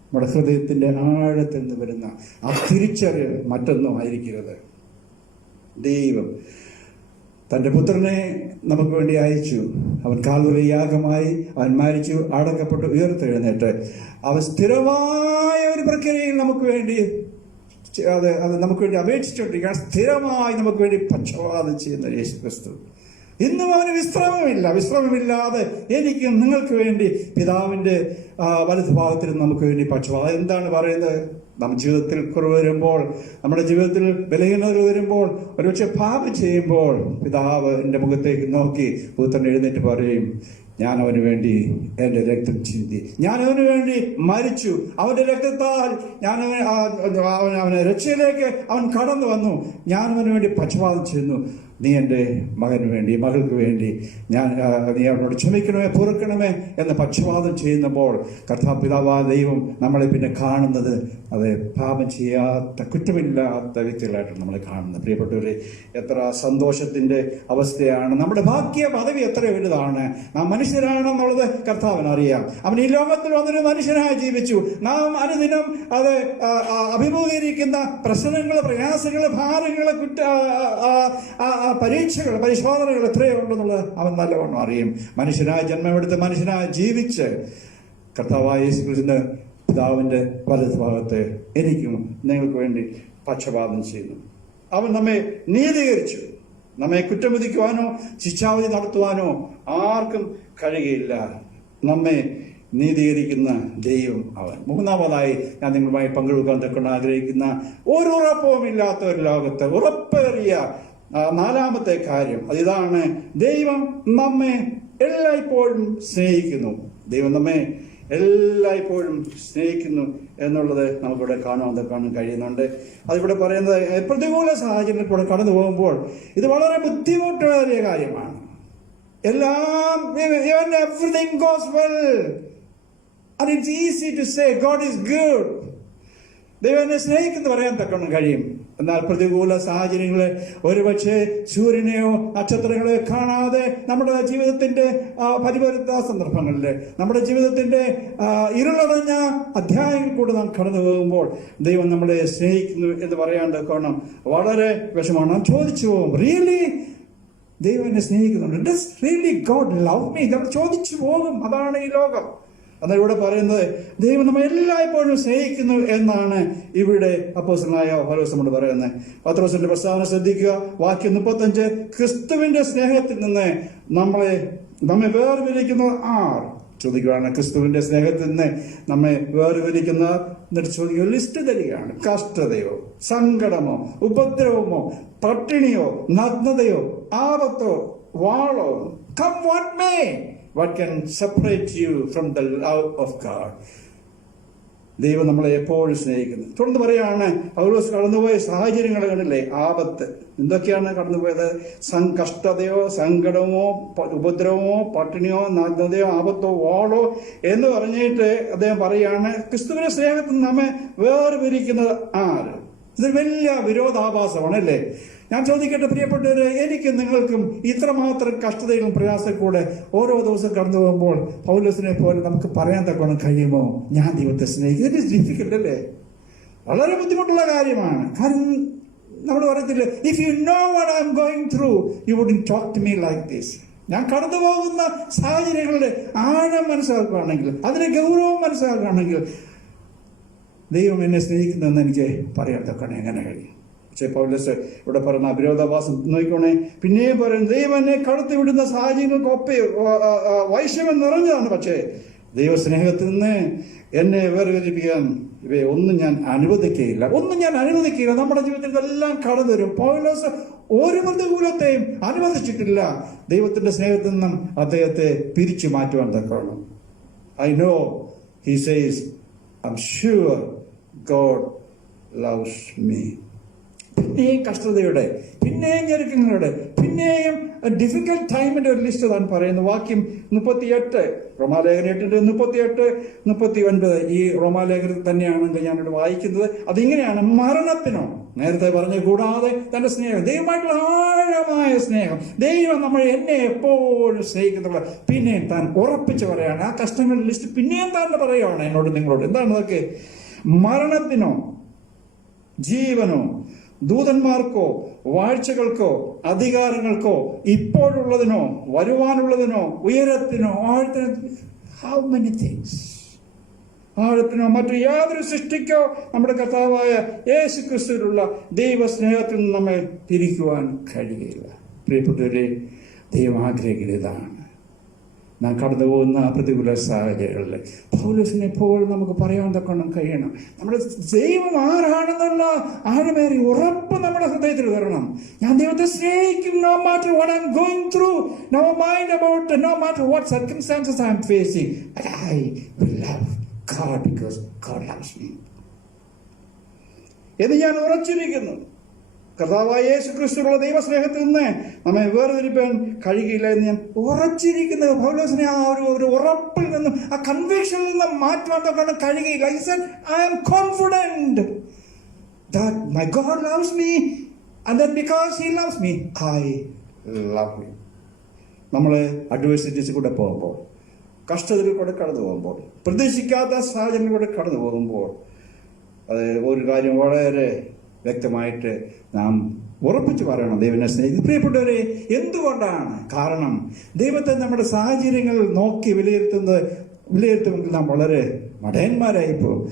നമ്മുടെ ഹൃദയത്തിൻ്റെ ആഴത്തിൽ നിന്ന് വരുന്ന ആ തിരിച്ചറിവ് മറ്റൊന്നും ആയിരിക്കരുത്. ദൈവം തൻ്റെ പുത്രനെ നമുക്ക് വേണ്ടി അയച്ചു. അവൻ കാൽവരി യാഗമായി, അവൻ മരിച്ചു, അടക്കപ്പെട്ടു, ഉയർത്തെഴുന്നേറ്റ് അവൻ സ്ഥിരമായ ഒരു പ്രക്രിയയിൽ നമുക്ക് വേണ്ടി അത് നമുക്ക് വേണ്ടി അപേക്ഷിച്ചുകൊണ്ടിരിക്കുകയാണ്. സ്ഥിരമായി നമുക്ക് വേണ്ടി പക്ഷപാതം ചെയ്യുന്ന യേശു ക്രിസ്തു. ഇന്നും അവന് വിശ്രമമില്ലാതെ എനിക്കും നിങ്ങൾക്ക് വേണ്ടി പിതാവിൻ്റെ വലതു ഭാഗത്തിൽ നമുക്ക് വേണ്ടി പക്ഷപാതം. എന്താണ് പറയുന്നത്? നമ്മുടെ ജീവിതത്തിൽ കുറവ് വരുമ്പോൾ, നമ്മുടെ ജീവിതത്തിൽ ബലഹീനതകൾ വരുമ്പോൾ, ഒരുപക്ഷെ പാപം ചെയ്യുമ്പോൾ പിതാവ് എൻ്റെ മുഖത്തേക്ക് നോക്കി പുത്രൻ എഴുന്നേറ്റ് പറയും, ഞാൻ അവന് വേണ്ടി എൻ്റെ രക്തം ചിന്തി, ഞാൻ അവന് വേണ്ടി മരിച്ചു, അവൻ്റെ രക്തത്താൽ ഞാൻ അവനെ രക്ഷയിലേക്ക് അവൻ കടന്നു വന്നു, ഞാൻ അവന് വേണ്ടി പക്ഷപാതം ചെയ്യുന്നു. നീ എൻ്റെ മകന് വേണ്ടി, മകൾക്ക് വേണ്ടി നീ അവനോട് ക്ഷമിക്കണമേ, പൊറുക്കണമേ എന്ന് പക്ഷപാതം ചെയ്യുമ്പോൾ കർത്താവ് പിതാവായ ദൈവം നമ്മളെ പിന്നെ കാണുന്നത് അത് പാപം ചെയ്യാത്ത, കുറ്റമില്ലാത്ത വ്യക്തികളായിട്ടാണ് നമ്മളെ കാണുന്നത്. പ്രിയപ്പെട്ടവരെ, എത്ര സന്തോഷത്തിൻ്റെ അവസ്ഥയാണ്. നമ്മുടെ ഭാഗ്യ പദവി എത്ര വലുതാണ്. നാം മനുഷ്യരാണെന്നുള്ളത് കർത്താവിന് അറിയാം. അവൻ ഈ ലോകത്തിൽ വന്നൊരു മനുഷ്യനായി ജീവിച്ചു. നാം അനുദിനം അത് അഭിമുഖീകരിക്കുന്ന പ്രശ്നങ്ങൾ, പ്രയാസങ്ങൾ, ഭാരങ്ങൾ, പരീക്ഷകൾ, പരിശോധനകൾ എത്രയുണ്ടെന്നുള്ളത് അവൻ നല്ലവണ്ണം അറിയും. മനുഷ്യനായി ജന്മമെടുത്ത് മനുഷ്യനായി ജീവിച്ച് കർത്താവായ യേശു ക്രിസ്തുവിന്റെ പിതാവിന്റെ വലതു ഭാഗത്ത് എനിക്കും നിങ്ങൾക്ക് വേണ്ടി പക്ഷപാതം ചെയ്യുന്നു. അവൻ നമ്മെ നീതീകരിച്ചു. നമ്മെ കുറ്റം ശിക്ഷാവിധി നടത്തുവാനോ ആർക്കും കഴിയുകയില്ല. നമ്മെ നീതീകരിക്കുന്ന ദൈവം അവൻ. മൂന്നാമതായി ഞാൻ നിങ്ങളുമായി പങ്കുവെക്കാൻ തക്കൊണ്ട് ആഗ്രഹിക്കുന്ന ഒരു ഉറപ്പുമില്ലാത്ത ഒരു ലോകത്ത് ഉറപ്പേറിയ നാലാമത്തെ കാര്യം അതിതാണ്: ദൈവം നമ്മെ എല്ലായ്പ്പോഴും സ്നേഹിക്കുന്നു. ദൈവം നമ്മെ എല്ലായ്പ്പോഴും സ്നേഹിക്കുന്നു എന്നുള്ളത് നമുക്കിവിടെ കാണാൻ കഴിയുന്നുണ്ട്. അതിവിടെ പറയുന്നത് പ്രതികൂല സാഹചര്യത്തിൽ കൂടെ കടന്നു പോകുമ്പോൾ ഇത് വളരെ ബുദ്ധിമുട്ടേറിയ കാര്യമാണ്. everything goes well and it's easy to say God is good. ദൈവം എന്നെ സ്നേഹിക്കുന്നു പറയാൻ തക്കണം കഴിയും. എന്നാൽ പ്രതികൂല സാഹചര്യങ്ങളെ, ഒരുപക്ഷെ സൂര്യനെയോ നക്ഷത്രങ്ങളെയോ കാണാതെ നമ്മുടെ ജീവിതത്തിന്റെ പരിപരുത്ത സന്ദർഭങ്ങളിൽ, നമ്മുടെ ജീവിതത്തിന്റെ ഇരുളടഞ്ഞ അധ്യായങ്ങളിൽ കൂടെ നാം കടന്നു പോകുമ്പോൾ ദൈവം നമ്മളെ സ്നേഹിക്കുന്നു എന്ന് പറയാൻ തക്കണം വളരെ വിഷമമാണ്. നാം ചോദിച്ചു പോകും, റിയലി ദൈവം എന്നെ സ്നേഹിക്കുന്നുണ്ട്? Does really God love me? നമ്മൾ ചോദിച്ചു പോകും. അതാണ് ഈ ലോകം. എന്നാൽ ഇവിടെ പറയുന്നത് ദൈവം നമ്മെ എല്ലായ്പ്പോഴും സ്നേഹിക്കുന്നു എന്നാണ് ഇവിടെ അപ്പോസ്തലനായ പൗലോസ് നമ്മോട് പറയുന്നത്. പത്രോസിന്റെ പ്രസ്താവന ശ്രദ്ധിക്കുക, വാക്യം 35. ക്രിസ്തുവിന്റെ സ്നേഹത്തിൽ നിന്ന് നമ്മെ വേർതിരിക്കുന്നത് ആർ? ചോദിക്കുകയാണ്, ക്രിസ്തുവിന്റെ സ്നേഹത്തിൽ നിന്ന് നമ്മെ വേർതിരിക്കുന്ന എന്നിട്ട് ചോദിക്കുക, ലിസ്റ്റ് തരികയാണ്. കഷ്ടതയോ, സങ്കടമോ, ഉപദ്രവമോ, പട്ടിണിയോ, നഗ്നതയോ, ആപത്തോ, വാളോ, come what may, what can separate you from the love of God? ദൈവം നമ്മളെ എപ്പോഴും സ്നേഹിക്കുന്നു. തുടർന്ന് പറയാണ്, പൗലോസ് കടന്നുപോയ സാഹചര്യങ്ങൾ കണ്ടില്ലേ? ആപത്ത് എന്തൊക്കെയാണ് കടന്നുപോയത്? കഷ്ടതയോ, സങ്കടമോ, ഉപദ്രവമോ, പട്ടിണിയോ, നഗ്നതയോ, ആപത്തോ, വാളോ എന്ന് പറഞ്ഞിട്ട് അദ്ദേഹം പറയാണ്, ക്രിസ്തുവിന്റെ സ്നേഹത്തിൽ നമ്മെ വേർപിരിക്കുന്നത് ആര്? ഇതൊരു വലിയ വിരോധാഭാസമാണല്ലേ? ഞാൻ ചോദിക്കട്ടെ പ്രിയപ്പെട്ടവരെ, എനിക്കും നിങ്ങൾക്കും ഇത്രമാത്രം കഷ്ടതയിലും പ്രയാസം കൂടെ ഓരോ ദിവസം കടന്നു പോകുമ്പോൾ പൗലോസിനെ പോലെ നമുക്ക് പറയാൻ തക്കവണ്ണം കഴിയുമോ ഞാൻ ദൈവത്തെ സ്നേഹിക്കും? ഇറ്റ് ഈസ് ഡിഫിക്കൽട്ട് അല്ലേ? വളരെ ബുദ്ധിമുട്ടുള്ള കാര്യമാണ്. കാരണം നമ്മൾ പറയത്തില്ല, if you know what I'm going through you wouldn't talk to me like this. ഞാൻ കടന്നു പോകുന്ന സാഹചര്യങ്ങളുടെ ആഴം മനസ്സിലാക്കുകയാണെങ്കിൽ, അതിന്റെ ഗൗരവം മനസ്സിലാക്കുകയാണെങ്കിൽ ദൈവം എന്നെ സ്നേഹിക്കുന്നതെന്ന് എനിക്ക് പറയാൻ തക്കവണ്ണം എങ്ങനെ കഴിയും? പക്ഷേ പൗലോസ് ഇവിടെ പറയുന്ന വിരോധാഭാസം നോക്കിക്കോണേ. പിന്നെയും പറയുന്നത്, ദൈവം എന്നെ കടത്തിവിടുന്ന സാഹചര്യങ്ങൾക്കൊപ്പം വൈഷമ്യം നിറഞ്ഞതാണ്. പക്ഷേ ദൈവസ്നേഹത്തിൽ നിന്ന് എന്നെ വേർതിരിപ്പിക്കാൻ ഒന്നും ഞാൻ അനുവദിക്കുകയില്ല. നമ്മുടെ ജീവിതത്തിൽ ഇതെല്ലാം കടന്നു വരും. പൗലോസ് ഒരു പ്രതികൂലത്തെയും അനുവദിച്ചിട്ടില്ല. ദൈവത്തിന്റെ സ്നേഹത്തിൽ നിന്നും അദ്ദേഹത്തെ പിരിച്ചു മാറ്റുവാൻ തക്കണം. I know, he says, I'm sure God loves me. പിന്നെയും കഷ്ടതയുടെ, പിന്നെയും ഞെരുക്കങ്ങളുടെ, പിന്നെയും ഡിഫിക്കൽട്ട് ടൈമിന്റെ ഒരു ലിസ്റ്റ് താൻ പറയുന്നു. വാക്യം 38, റോമാലേഖനം 8:38-39 ഈ റോമാലേഖനത്തിൽ തന്നെയാണെങ്കിൽ ഞാനിവിടെ വായിക്കുന്നത്. അതിങ്ങനെയാണ്: മരണത്തിനോ, നേരത്തെ പറഞ്ഞു, കൂടാതെ തന്റെ സ്നേഹം, ദൈവമായിട്ടുള്ള ആഴമായ സ്നേഹം, ദൈവം എന്നെ എപ്പോഴും സ്നേഹിക്കുന്നുള്ള പിന്നെയും താൻ ഉറപ്പിച്ച് പറയാണ്. ആ കഷ്ടങ്ങളുടെ ലിസ്റ്റ് പിന്നെയും താൻ പറയുകയാണ് എന്നോട്, നിങ്ങളോട്. എന്താണ് അതൊക്കെ? മരണത്തിനോ, ജീവനോ, ദൂതന്മാർക്കോ, വാഴ്ചകൾക്കോ, അധികാരങ്ങൾക്കോ, ഇപ്പോഴുള്ളതിനോ, വരുവാനുള്ളതിനോ, ഉയരത്തിനോ, ആഴത്തിനോ, ഹൗ മെനി തിങ്സ്, ആഴത്തിനോ മറ്റു യാതൊരു സൃഷ്ടിക്കോ നമ്മുടെ കർത്താവായ യേശു ക്രിസ്തുവിലുള്ള ദൈവസ്നേഹത്തിൽ നിന്ന് നമ്മെ തിരിക്കുവാൻ കഴിയില്ല. പ്രിയപ്പെട്ടവരെ, ദൈവം ആഗ്രഹിക്കുന്നത് ഇതാണ്. നാം കടന്നു പോകുന്ന പ്രതികൂല സാഹചര്യങ്ങളിൽ പൗലോസിനെ എപ്പോഴും നമുക്ക് പറയാൻ തക്കണം കഴിയണം. നമ്മുടെ ദൈവം ആരാണെന്നുള്ള ആഴമേറിയ ഉറപ്പ് നമ്മുടെ ഹൃദയത്തിൽ വരണം. ഞാൻ ദൈവത്തെ സ്നേഹിക്കും, no matter what I'm going through, no matter what circumstances I'm facing, but I will love God because God loves me എന്ന് ഞാൻ ഉറച്ചിരിക്കുന്നു. കർത്താവായ യേശു ക്രിസ്തുവിനുള്ള ദൈവസ്നേഹത്തിൽ നിന്ന് നമ്മെ വേർതിരിപ്പാൻ കഴിയില്ല എന്ന് ഞാൻ ഉറച്ചിരിക്കുന്നത്. പൗലോസിനെ ആ ഒരു ഉറപ്പിൽ നിന്നും, ആ കൺവിക്ഷനിൽ നിന്നും മാറ്റുവാൻ തൊക്കെ കഴിയില്ല. I said, I am confident that my God loves me, and that because He loves me, I love Him. നമ്മൾ അഡ്വേഴ്സിറ്റീസിൽ കൂടെ പോകുമ്പോൾ, കഷ്ടതയിൽ കൂടെ കടന്നു പോകുമ്പോൾ, പ്രതീക്ഷിക്കാത്ത സാഹചര്യങ്ങളിൽ കൂടെ കടന്നു പോകുമ്പോൾ, അത് ഒരു കാര്യം വളരെ വ്യക്തമായിട്ട് നാം ഉറപ്പിച്ച് പറയണം: ദൈവനെ സ്നേഹിക്കും. പ്രിയപ്പെട്ടവരെ, എന്തുകൊണ്ടാണ്? കാരണം ദൈവത്തെ നമ്മുടെ സാഹചര്യങ്ങൾ നോക്കി വിലയിരുത്തുമെങ്കിൽ നാം വളരെ മടയന്മാരായിപ്പോകും.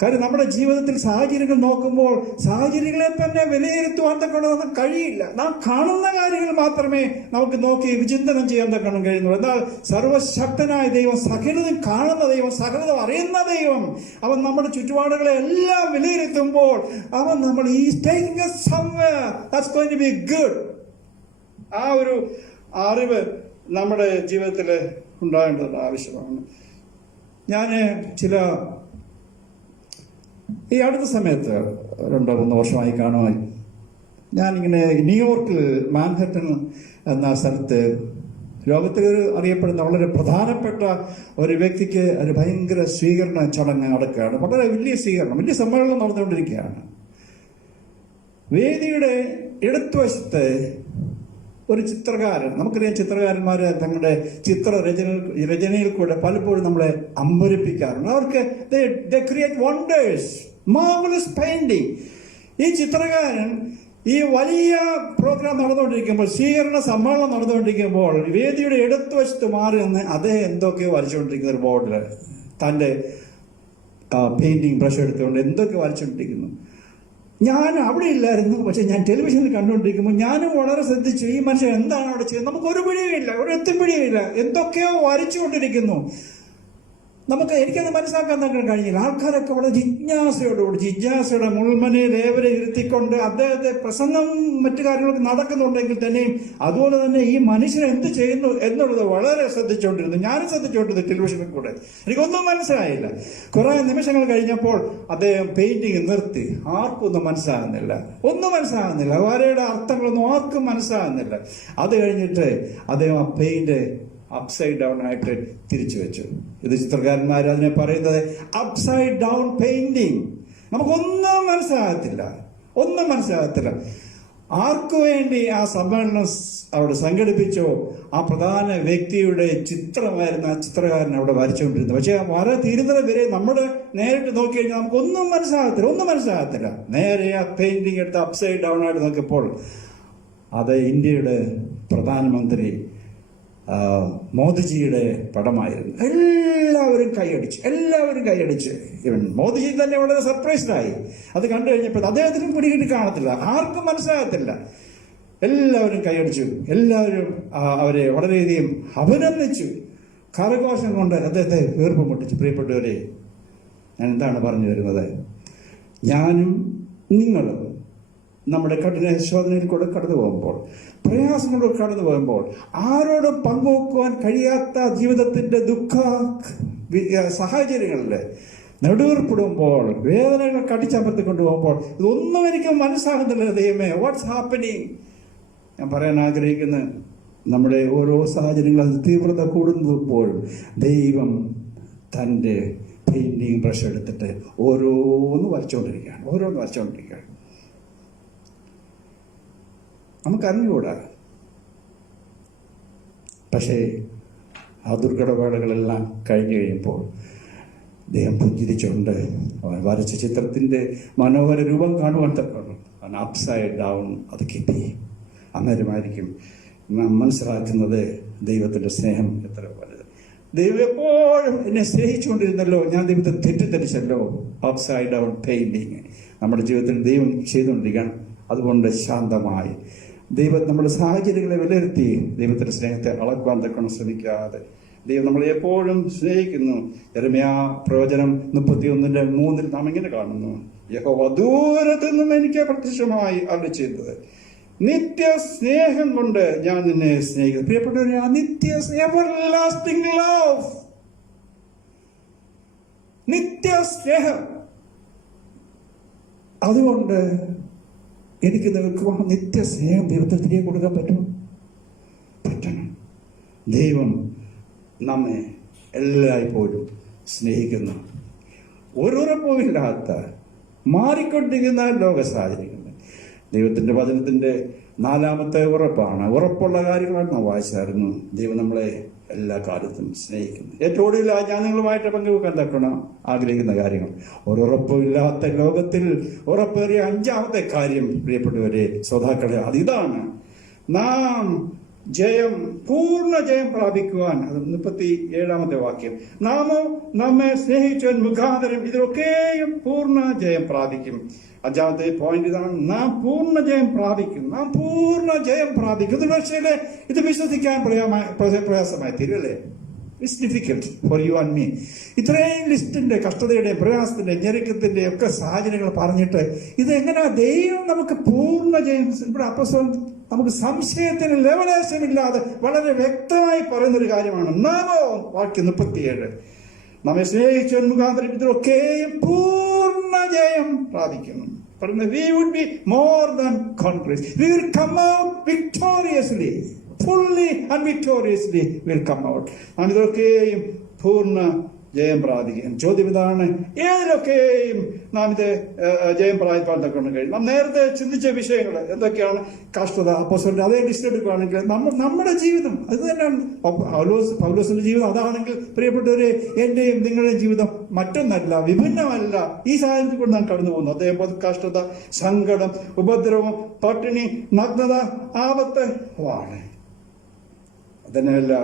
കാര്യം നമ്മുടെ ജീവിതത്തിൽ സാഹചര്യങ്ങൾ നോക്കുമ്പോൾ സാഹചര്യങ്ങളെ തന്നെ വിലയിരുത്തുവാൻ തക്കണം കഴിയില്ല. നാം കാണുന്ന കാര്യങ്ങൾ മാത്രമേ നമുക്ക് നോക്കി വിചിന്തനം ചെയ്യാൻ തക്കണം കഴിയുന്നുള്ളൂ. എന്നാൽ സർവശക്തനായ ദൈവം, സകലതും കാണുന്ന ദൈവം, സകലതും അറിയുന്ന ദൈവം, അവൻ നമ്മുടെ ചുറ്റുപാടുകളെ എല്ലാം വിലയിരുത്തുമ്പോൾ അവൻ നമ്മൾ ആ ഒരു അറിവ് നമ്മുടെ ജീവിതത്തിൽ ഉണ്ടാകേണ്ടത് ആവശ്യമാണ്. ഞാൻ ഈ അടുത്ത സമയത്ത് 2-3 വർഷമായി കാണുമായി ഞാനിങ്ങനെ ന്യൂയോർക്കിൽ മാൻഹട്ടൻ എന്ന സ്ഥലത്ത് ലോകത്തിൽ അറിയപ്പെടുന്ന വളരെ പ്രധാനപ്പെട്ട ഒരു വ്യക്തിക്ക് ഒരു ഭയങ്കര സ്വീകരണ ചടങ്ങ് നടക്കുകയാണ്. വളരെ വലിയ സ്വീകരണം, വലിയ സമ്മേളനം നടന്നുകൊണ്ടിരിക്കുകയാണ്. വേദിയുടെ ഇടതുവശത്ത് ഒരു ചിത്രകാരൻ, നമുക്കറിയാം ചിത്രകാരന്മാർ തങ്ങളുടെ രചനയിൽ കൂടെ പലപ്പോഴും നമ്മളെ അമ്പരിപ്പിക്കാറുണ്ട്. അവർക്ക് they create wonders, marvelous painting. ഈ ചിത്രകാരൻ ഈ വലിയ പ്രോഗ്രാം നടന്നുകൊണ്ടിരിക്കുമ്പോൾ, സ്വീകരണ സമ്മേളനം നടന്നുകൊണ്ടിരിക്കുമ്പോൾ വേദിയുടെ ഇടതുവശത്ത് മാറി നിന്ന് അദ്ദേഹം എന്തൊക്കെയോ വരച്ചുകൊണ്ടിരിക്കുന്ന ഒരു ബോർഡിൽ തൻ്റെ പെയിന്റിങ് ബ്രഷ് എടുത്തുകൊണ്ട് എന്തൊക്കെ വരച്ചുകൊണ്ടിരിക്കുന്നു. ഞാൻ അവിടെ ഇല്ലായിരുന്നു, പക്ഷെ ഞാൻ ടെലിവിഷനിൽ കണ്ടുകൊണ്ടിരിക്കുമ്പോൾ ഞാനും വളരെ ശ്രദ്ധിച്ചു, ഈ മനുഷ്യൻ എന്താണ് അവിടെ ചെയ്യുന്നത്. നമുക്ക് ഒരു പിടിയുമില്ല, ഒരു എത്തിപ്പിടിയുമില്ല, എന്തൊക്കെയോ വരച്ചുകൊണ്ടിരിക്കുന്നു. എനിക്കത് മനസ്സിലാക്കാൻ തന്നെ കഴിഞ്ഞില്ല. ആൾക്കാരൊക്കെ വളരെ ജിജ്ഞാസയുടെ മുൾമനയിൽ ഏവരെ ഇരുത്തിക്കൊണ്ട് അദ്ദേഹത്തെ പ്രസംഗം മറ്റു കാര്യങ്ങളൊക്കെ നടക്കുന്നുണ്ടെങ്കിൽ തന്നെയും അതുപോലെ തന്നെ ഈ മനുഷ്യൻ എന്ത് ചെയ്യുന്നു എന്നുള്ളത് വളരെ ശ്രദ്ധിച്ചുകൊണ്ടിരുന്നു. ഞാനും ശ്രദ്ധിച്ചുകൊണ്ടിരുന്നു ടെലിവിഷനിൽ കൂടെ. എനിക്കൊന്നും മനസ്സിലായില്ല. കുറെ നിമിഷങ്ങൾ കഴിഞ്ഞപ്പോൾ അദ്ദേഹം പെയിന്റിങ് നിർത്തി. ഒന്നും മനസ്സിലാകുന്നില്ല. വരയുടെ അർത്ഥങ്ങളൊന്നും ആർക്കും മനസ്സിലാകുന്നില്ല. അത് കഴിഞ്ഞിട്ട് അദ്ദേഹം ആ പെയിന്റ് അപ്സൈഡ് ഡൗൺ ആയിട്ട് തിരിച്ചു വെച്ചു. ഇത് ചിത്രകാരന്മാർ അതിനെ പറയുന്നത് അപ്സൈഡ് ഡൗൺ പെയിന്റിങ്. നമുക്കൊന്നും മനസ്സിലാകത്തില്ല. ആർക്കു വേണ്ടി ആ സമ്മേളനം അവിടെ സംഘടിപ്പിച്ചോ ആ പ്രധാന വ്യക്തിയുടെ ചിത്രമായിരുന്നു ആ ചിത്രകാരൻ അവിടെ വരച്ചുകൊണ്ടിരുന്നത്. പക്ഷെ ആ വര തീരുന്നത് വരെ നമ്മുടെ നേരിട്ട് നോക്കി കഴിഞ്ഞാൽ നമുക്കൊന്നും മനസ്സിലാകത്തില്ല. നേരെ ആ പെയിന്റിങ് എടുത്ത് അപ്സൈഡ് ഡൗൺ ആയിട്ട് നോക്കിയപ്പോൾ അത് ഇന്ത്യയുടെ പ്രധാനമന്ത്രി മോദിജിയുടെ പടമായിരുന്നു. എല്ലാവരും കൈയടിച്ച് ഇവൻ മോദിജി തന്നെ വളരെ സർപ്രൈസ്ഡായി. അത് കണ്ടു കഴിഞ്ഞപ്പോൾ അദ്ദേഹത്തിനും പിടികിട്ടി കാണത്തില്ല, ആർക്കും മനസ്സിലാകത്തില്ല. എല്ലാവരും കൈയടിച്ചു, എല്ലാവരും അവരെ വളരെയധികം അഭിനന്ദിച്ചു, കരഘോഷം കൊണ്ട് അദ്ദേഹത്തെ വീർപ്പ് മുട്ടിച്ചു. പ്രിയപ്പെട്ടവരെ, ഞാൻ എന്താണ് പറഞ്ഞു വരുന്നത്? ഞാനും നിങ്ങളും നമ്മുടെ കഠിന ശോധനയിൽ കൂടെ കടന്നു പോകുമ്പോൾ, പ്രയാസങ്ങളിലൂടെ കടന്നു പോകുമ്പോൾ, ആരോടും പങ്കുവെക്കുവാൻ കഴിയാത്ത ജീവിതത്തിന്റെ ദുഃഖ സാഹചര്യങ്ങളിൽ നെടുവേർപ്പെടുമ്പോൾ, വേദനകൾ കടിച്ചമർത്തി കൊണ്ടുപോകുമ്പോൾ ഇതൊന്നും എനിക്ക് മനസ്സാകുന്നില്ല ദൈവമേ, വാട്ട്സ് ഹാപ്പനിങ്. ഞാൻ പറയാൻ ആഗ്രഹിക്കുന്നത്, നമ്മുടെ ഓരോ സാഹചര്യങ്ങളും അത് തീവ്രത കൂടുമ്പോൾ ദൈവം തൻ്റെ പെയിന്റിങ് ബ്രഷ് എടുത്തിട്ട് ഓരോന്ന് വരച്ചുകൊണ്ടിരിക്കുകയാണ്. നമുക്കറിഞ്ഞുകൂടാ. പക്ഷേ ആ ദുർഘടവേളകളെല്ലാം കഴിഞ്ഞു കഴിയുമ്പോൾ ദൈവം പുഞ്ചിരിച്ചുകൊണ്ട് അവൻ വരച്ച ചിത്രത്തിൻ്റെ മനോഹര രൂപം കാണുവാൻ തക്കണം. അവൻ അപ്സൈഡ് ഡൗൺ അത് കിട്ടി. അന്നേരമായിരിക്കും നാം മനസ്സിലാക്കുന്നത് ദൈവത്തിൻ്റെ സ്നേഹം എത്ര വലുത്. ദൈവം എപ്പോഴും എന്നെ സ്നേഹിച്ചുകൊണ്ടിരുന്നല്ലോ, ഞാൻ ദൈവത്തെ തെറ്റിദ്ധരിച്ചല്ലോ. അപ്സൈഡ് ഡൗൺ പെയിന്റിങ് നമ്മുടെ ജീവിതത്തിൽ ദൈവം ചെയ്തുകൊണ്ടിരിക്കുകയാണ്. അതുകൊണ്ട് ശാന്തമായി നമ്മുടെ സാഹചര്യങ്ങളെ വിലയിരുത്തി ദൈവത്തിന്റെ സ്നേഹത്തെ അളക്കുവാൻ തക്കണം ശ്രമിക്കാതെ. ദൈവം നമ്മളെ എപ്പോഴും സ്നേഹിക്കുന്നു. യെരമ്യാ പ്രവചനം 31:3 നാം ഇങ്ങനെ കാണുന്നു, യഹോവ ദൂരത്തു നിന്നും എനിക്ക് പ്രത്യക്ഷമായി അരുളിച്ചെയ്തത്, നിത്യ സ്നേഹം കൊണ്ട് ഞാൻ നിന്നെ സ്നേഹിക്കുന്നു. പ്രിയപ്പെട്ടവരെ, ആ എവർലാസ്റ്റിംഗ് ലവ്, നിത്യ സ്നേഹം. അതുകൊണ്ട് എനിക്ക് നിങ്ങൾക്ക് നിത്യ സ്നേഹം ദൈവത്തിൽ തിരികെ കൊടുക്കാൻ പറ്റണം. ദൈവം നമ്മെ എല്ലായ്പ്പോഴും സ്നേഹിക്കുന്നു. ഒരുറപ്പുമില്ലാത്ത മാറിക്കൊണ്ടിരിക്കുന്ന ലോക സാഹചര്യങ്ങൾ ദൈവത്തിൻ്റെ വചനത്തിൻ്റെ 4ാമത്തെ ഉറപ്പാണ്. ഉറപ്പുള്ള കാര്യങ്ങളാണ് നാം വായിച്ചായിരുന്നു. ദൈവം നമ്മളെ എല്ലാ കാലത്തും സ്നേഹിക്കുന്നു. ഏറ്റവും കൂടുതൽ ഞാൻ നിങ്ങളുമായിട്ട് പങ്കുവെക്കാൻ തക്കണം ആഗ്രഹിക്കുന്ന കാര്യങ്ങൾ. ഒരുറപ്പുമില്ലാത്ത ലോകത്തിൽ ഉറപ്പേറിയ 5ാമത്തെ കാര്യം, പ്രിയപ്പെട്ടവരെ ശ്രോതാക്കളെ, അതിതാണ് നാം പൂർണ്ണ ജയം പ്രാപിക്കുവാൻ. അത് 37ാമത്തെ വാക്യം, നാമോ നമ്മെ സ്നേഹിച്ചവൻ മുഖാന്തരം ഇതിലൊക്കെയും പൂർണ്ണ ജയം പ്രാപിക്കും. 5ാമത്തെ പോയിന്റ് ഇതാണ്, നാം പൂർണ്ണ ജയം പ്രാപിക്കും. ഇത് പക്ഷേ ഇത് വിശ്വസിക്കാൻ പ്രയാസമായി തീരുമല്ലേ? It's difficult for you and me. ഇത്രയും ലിസ്റ്റിന്റെ കഷ്ടതയുടെ പ്രയാസത്തിന്റെ ഞെരുക്കത്തിന്റെ ഒക്കെ സാഹചര്യങ്ങൾ പറഞ്ഞിട്ട് ഇതെങ്ങനെയാ ദൈവം നമുക്ക് പൂർണ്ണ ജയം? ഇവിടെ അപ്പസ്തലൻ നമുക്ക് സംശയത്തിന് ലെവലേശമില്ലാതെ വളരെ വ്യക്തമായി പറയുന്നൊരു കാര്യമാണ്. നാമോ വാക്യം 37, നമ്മെ സ്നേഹിച്ചവൻ മുഖാന്തരം ഇതിലൊക്കെയും പൂർണ്ണ ജയം പ്രാപിക്കുന്നു. പറയുന്നത്, we would be more than conquerors. We will come out victoriously. Fully and victoriously will come out. നാം ഇതിലൊക്കെയും പൂർണ്ണ ജയം പ്രാപിക്കും. ചോദ്യം ഇതാണ്, ഏതിലൊക്കെയും നാം ഇത് ജയം പ്രാപിക്കാൻ തക്കൊണ്ട് കഴിയും? നാം നേരത്തെ ചിന്തിച്ച വിഷയങ്ങൾ എന്തൊക്കെയാണ്? കഷ്ടത, അപ്പോസ്തലന്റെ അതേ ലിസ്റ്റ് എടുക്കുകയാണെങ്കിൽ നമ്മുടെ ജീവിതം അത് തന്നെയാണ്. പൗലോസിന്റെ ജീവിതം അതാണെങ്കിൽ പ്രിയപ്പെട്ടവരെ, എന്റെയും നിങ്ങളുടെയും ജീവിതം മറ്റൊന്നല്ല, വിഭിന്നമല്ല. ഈ സാഹചര്യത്തിൽ കൊണ്ട് നാം കടന്നു പോകുന്നു. അതേപോലെ കഷ്ടത, സങ്കടം, ഉപദ്രവം, പട്ടിണി, നഗ്നത, ആപത്ത്, വാണ്. അതന്നെയല്ല,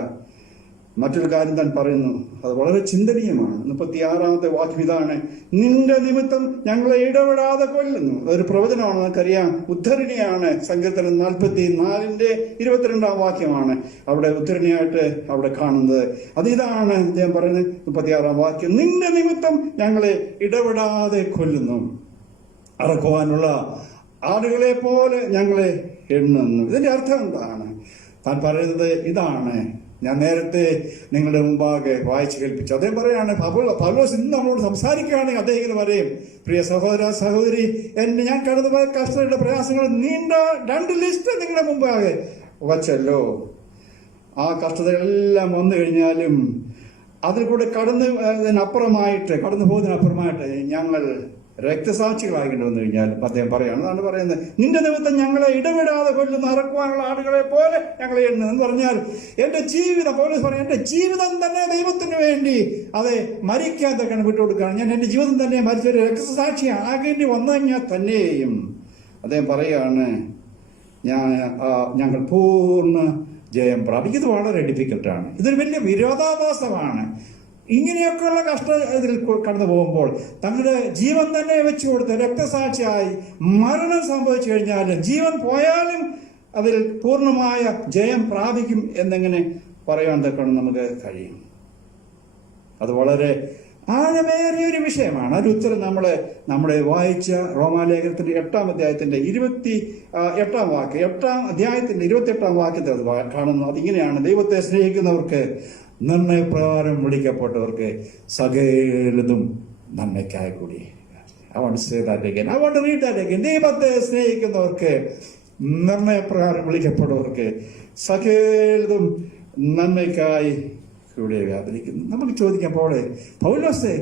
മറ്റൊരു കാര്യം താൻ പറയുന്നു, അത് വളരെ ചിന്തനീയമാണ്. 36ാമത്തെ വാക്യം ഇതാണ്, നിന്റെ നിമിത്തം ഞങ്ങളെ ഇടപെടാതെ കൊല്ലുന്നു. അതൊരു പ്രവചനമാണ്, നമുക്കറിയാം. ഉദ്ധരണിയാണ്. സങ്കീർത്തനം 44:22 വാക്യമാണ് അവിടെ ഉദ്ധരണിയായിട്ട് അവിടെ കാണുന്നത്. അതിതാണ് ഞാൻ പറയുന്നത്. 36ാം വാക്യം, നിന്റെ നിമിത്തം ഞങ്ങളെ ഇടപെടാതെ കൊല്ലുന്നു. അറക്കുവാനുള്ള ആടുകളെ പോലെ ഞങ്ങളെ എണ്ണുന്നു. ഇതിന്റെ അർത്ഥം എന്താണ്? താൻ പറയുന്നത് ഇതാണ്, ഞാൻ നേരത്തെ നിങ്ങളുടെ മുമ്പാകെ വായിച്ചു കേൾപ്പിച്ചു. അദ്ദേഹം പറയാണ്, പൗലോസ് ഇന്ന് നമ്മളോട് സംസാരിക്കുകയാണെങ്കിൽ അദ്ദേഹം പറയും, പ്രിയ സഹോദര സഹോദരി, ഞാൻ കടന്നുപോയ കഷ്ടതയുടെ പ്രയാസങ്ങൾ നീണ്ട 2 ലിസ്റ്റ് നിങ്ങളുടെ മുമ്പാകെ വച്ചല്ലോ. ആ കഷ്ടതകളെല്ലാം വന്നു കഴിഞ്ഞാലും അതിൽ കൂടെ കടന്നു പോകുന്നതിനപ്പുറമായിട്ട് ഞങ്ങൾ രക്തസാക്ഷികളാകേണ്ടി വന്നു കഴിഞ്ഞാൽ അദ്ദേഹം പറയാണ്, അതാണ് പറയുന്നത്, നിന്റെ നിമിത്തം ഞങ്ങളെ ഇടപെടാതെ കൊല്ലുന്ന അറക്കുവാനുള്ള ആടുകളെ പോലെ ഞങ്ങളെ എണ്ണുന്നു പറഞ്ഞാൽ എന്റെ ജീവിതം, പൗലോസ് പറയാം, എന്റെ ജീവിതം തന്നെ ദൈവത്തിന് വേണ്ടി അതെ മരിക്കാൻ തക്കണം വിട്ടുകൊടുക്കുകയാണ്. ഞാൻ എന്റെ ജീവിതം തന്നെ മരിച്ചൊരു രക്തസാക്ഷി ആകേണ്ടി വന്നു കഴിഞ്ഞാൽ തന്നെയും അദ്ദേഹം പറയാണ്, ഞങ്ങൾ പൂർണ്ണ ജയം പ്രാപിക്കും. ഇത് വളരെ ഡിഫിക്കൽട്ടാണ്. ഇതൊരു വലിയ വിരോധാഭാസമാണ്. ഇങ്ങനെയൊക്കെയുള്ള കഷ്ടത്തിൽ കടന്നു പോകുമ്പോൾ തങ്ങളുടെ ജീവൻ തന്നെ വെച്ചു കൊടുത്ത് രക്തസാക്ഷിയായി മരണം സംഭവിച്ചു കഴിഞ്ഞാൽ ജീവൻ പോയാലും അതിൽ പൂർണ്ണമായ ജയം പ്രാപിക്കും എന്നെങ്ങനെ പറയാൻ തക്കണം നമുക്ക് കഴിയും. അത് വളരെ ആഴമേറിയ ഒരു വിഷയമാണ്. ഒരു ഉത്തരം നമ്മുടെ വായിച്ച റോമാലേഖനത്തിന്റെ 8ാം അധ്യായത്തിന്റെ 28ാം വാക്യം, 8ാം അധ്യായത്തിന്റെ 28ാം വാക്യത്തിൽ അത് കാണുന്നു. അതിങ്ങനെയാണ്, ദൈവത്തെ സ്നേഹിക്കുന്നവർക്ക് നിർണയപ്രകാരം വിളിക്കപ്പെട്ടവർക്ക് സകലതും നന്മയ്ക്കായി കൂടി. I want to say that again. I want to read that again. ദൈവത്തെ സ്നേഹിക്കുന്നവർക്ക്, നിർണയപ്രകാരം വിളിക്കപ്പെട്ടവർക്ക് സകലതും നന്മയ്ക്കായി കൂടെ വ്യാപരിക്കുന്നു. നമുക്ക് ചോദിക്കാൻ പോലെ പൗലോസേ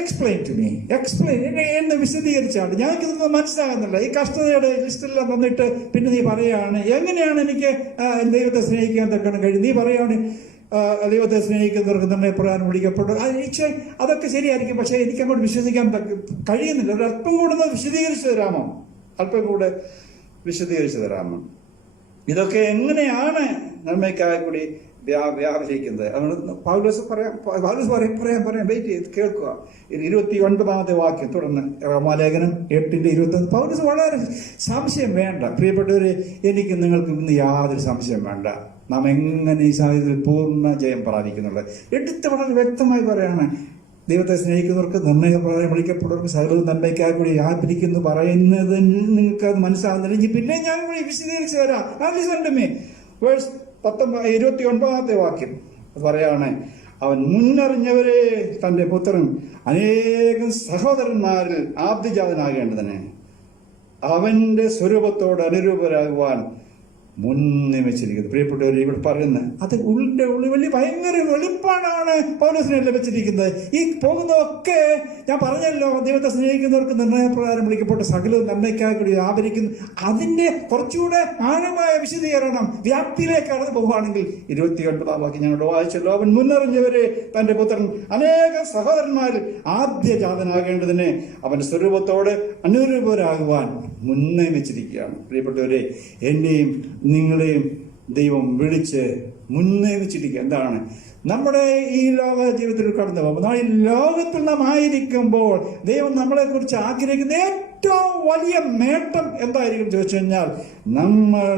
എക്സ്പ്ലെയിൻ ടു മീ, എക്സ്പ്ലെയിൻ, എന്നെ വിശദീകരിച്ചാണ്. ഞങ്ങൾക്കിതൊന്നും മനസ്സിലാകുന്നില്ല. ഈ കഷ്ടതയുടെ ലിസ്റ്റെല്ലാം വന്നിട്ട് പിന്നെ നീ പറയാണ് എങ്ങനെയാണ് എനിക്ക് ദൈവത്തെ സ്നേഹിക്കാൻ തക്കണം കഴിയും. നീ പറയാണ് ദൈവത്തെ സ്നേഹിക്കുന്നവർക്ക് തന്നെ പ്രകാരം വിളിക്കപ്പെട്ടു. അതൊക്കെ ശരിയായിരിക്കും, പക്ഷെ എനിക്ക് അങ്ങോട്ട് വിശ്വസിക്കാൻ കഴിയുന്നില്ല. ഒരു അല്പം കൂടെ വിശദീകരിച്ചു തരാമോ? അല്പം കൂടെ വിശദീകരിച്ചു തരാമോ? ഇതൊക്കെ എങ്ങനെയാണ് നന്മയ്ക്കായി കൂടി വ്യാപരിക്കുന്നത്? അതുകൊണ്ട് പൗലോസ് പറയാം വെയിറ്റ് ചെയ്ത് കേൾക്കുക. 29ാമത്തെ വാക്യം തുടർന്ന് റോമാലേഖനം 8:21. പൗലോസ് വളരെ സംശയം വേണ്ട പ്രിയപ്പെട്ടവര്, എനിക്ക് നിങ്ങൾക്ക് ഇന്ന് യാതൊരു സംശയം വേണ്ട. നാം എങ്ങനെ ഈ സാഹചര്യത്തിൽ പൂർണ്ണ ജയം പ്രാപിക്കുന്നുള്ളത് എടുത്ത് വളരെ വ്യക്തമായി പറയാണ്. ദൈവത്തെ സ്നേഹിക്കുന്നവർക്ക്, നിർണയപ്രകാരം വിളിക്കപ്പെട്ടവർക്ക് സകലവും നന്മയ്ക്കായി കൂടി വ്യാപരിക്കുന്നു പറയുന്നത് നിങ്ങൾക്ക് അത് മനസ്സിലാകുന്നില്ലെങ്കിൽ പിന്നെ ഞാൻ വിശദീകരിച്ചു തരാം. വേഴ്സ് 29ാമത്തെ വാക്യം പറയാണ്, അവൻ മുന്നറിഞ്ഞവരെ തന്റെ പുത്രൻ അനേകം സഹോദരന്മാരിൽ ആബ്ദിജാതനാകേണ്ടതിന് അവന്റെ സ്വരൂപത്തോട് അനുരൂപരാകുവാൻ മുന്നേ വെച്ചിരിക്കുന്നത്. പ്രിയപ്പെട്ടവർ, ഇവിടെ പറയുന്നത് അത് ഉള്ളിന്റെ വലിയ ഭയങ്കര വെളിപ്പാടാണ് പൗലോസിനെ ലഭിച്ചിരിക്കുന്നത്. ഈ പോകുന്നതൊക്കെ ഞാൻ പറഞ്ഞല്ലോ, ദൈവത്തെ സ്നേഹിക്കുന്നവർക്ക് നിർണയപ്രകാരം വിളിക്കപ്പെട്ട സകലവും നന്മയ്ക്കായി കൂടി വ്യാപരിക്കുന്നു. അതിന്റെ കുറച്ചുകൂടെ ആഴമായ വിശദീകരണം വ്യാപ്തിയിലേക്ക് കടന്നു പോവുകയാണെങ്കിൽ 29ാം വാക്യം ഞങ്ങൾ വായിച്ചല്ലോ, അവൻ മുന്നറിഞ്ഞവരെ തന്റെ പുത്രൻ അനേകം സഹോദരന്മാരിൽ ആദ്യജാതനാകേണ്ടതിന് അവന്റെ സ്വരൂപത്തോട് അനുരൂപരാകുവാൻ മുന്നേ വെച്ചിരിക്കുകയാണ്. പ്രിയപ്പെട്ടവരെ, എന്നെയും നിങ്ങളെയും ദൈവം വിളിച്ച് മുന്നേ വെച്ചിരിക്കുക. എന്താണ്? നമ്മുടെ ഈ ലോക ജീവിതത്തിൽ കടന്നു പോകുമ്പോൾ, ഈ ലോകത്തിൽ നാം ആയിരിക്കുമ്പോൾ ദൈവം നമ്മളെ കുറിച്ച് ആഗ്രഹിക്കുന്ന ഏറ്റവും വലിയ നേട്ടം എന്തായിരിക്കും ചോദിച്ചു കഴിഞ്ഞാൽ, നമ്മൾ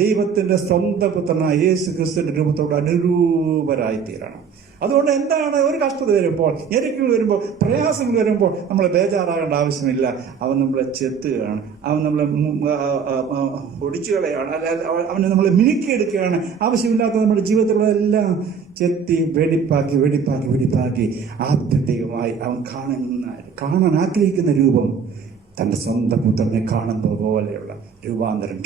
ദൈവത്തിന്റെ സ്വന്തം പുത്രനായ യേശു ക്രിസ്തുവിന്റെ രൂപത്തോട് അനുരൂപരായി തീരണം. അതുകൊണ്ട് എന്താണ്, ഒരു കഷ്ടത വരുമ്പോൾ, ഞെരുക്കുകൾ വരുമ്പോൾ, പ്രയാസങ്ങൾ വരുമ്പോൾ നമ്മൾ ബേജാറാകേണ്ട ആവശ്യമില്ല. അവൻ നമ്മളെ ചെത്തുകയാണ്, അവൻ നമ്മളെ ഒടിച്ചു കളയാണ്, അവനെ നമ്മളെ മിനുക്കിയെടുക്കുകയാണ്. ആവശ്യമില്ലാത്ത നമ്മുടെ ജീവിതത്തിലെല്ലാം ചെത്തി വെടിപ്പാക്കി ആത്യന്തികമായി അവൻ കാണാൻ ആഗ്രഹിക്കുന്ന രൂപം തൻ്റെ സ്വന്തം പുത്രനെ കാണുന്നത് പോലെയുള്ള രൂപാന്തരം,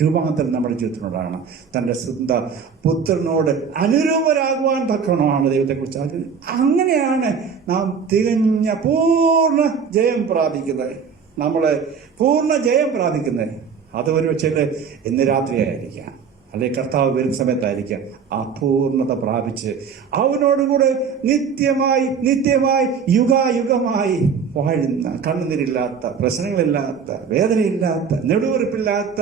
രൂപാന്തരം നമ്മുടെ ജീവിതത്തിനുണ്ടാകണം. തൻ്റെ സ്വന്തം പുത്രനോട് അനുരൂപരാകുവാൻ തക്കണമാണ് ദൈവത്തെക്കുറിച്ച് ആഗ്രഹിക്കുന്നത്. അങ്ങനെയാണ് നാം തികഞ്ഞ പൂർണ്ണ ജയം പ്രാപിക്കുന്നത്. നമ്മൾ പൂർണ്ണ ജയം പ്രാപിക്കുന്നത് അത് ഒരു പക്ഷേ ഇന്ന് രാത്രിയായിരിക്കാം, അല്ലെങ്കിൽ കർത്താവ് വരുന്ന സമയത്തായിരിക്കാം. ആ പൂർണ്ണത പ്രാപിച്ച് അവനോടുകൂടെ നിത്യമായി യുഗായുഗമായി വാഴുന്ന, കണ്ണുനീരില്ലാത്ത, പ്രശ്നങ്ങളില്ലാത്ത, വേദനയില്ലാത്ത, നെടുവീർപ്പില്ലാത്ത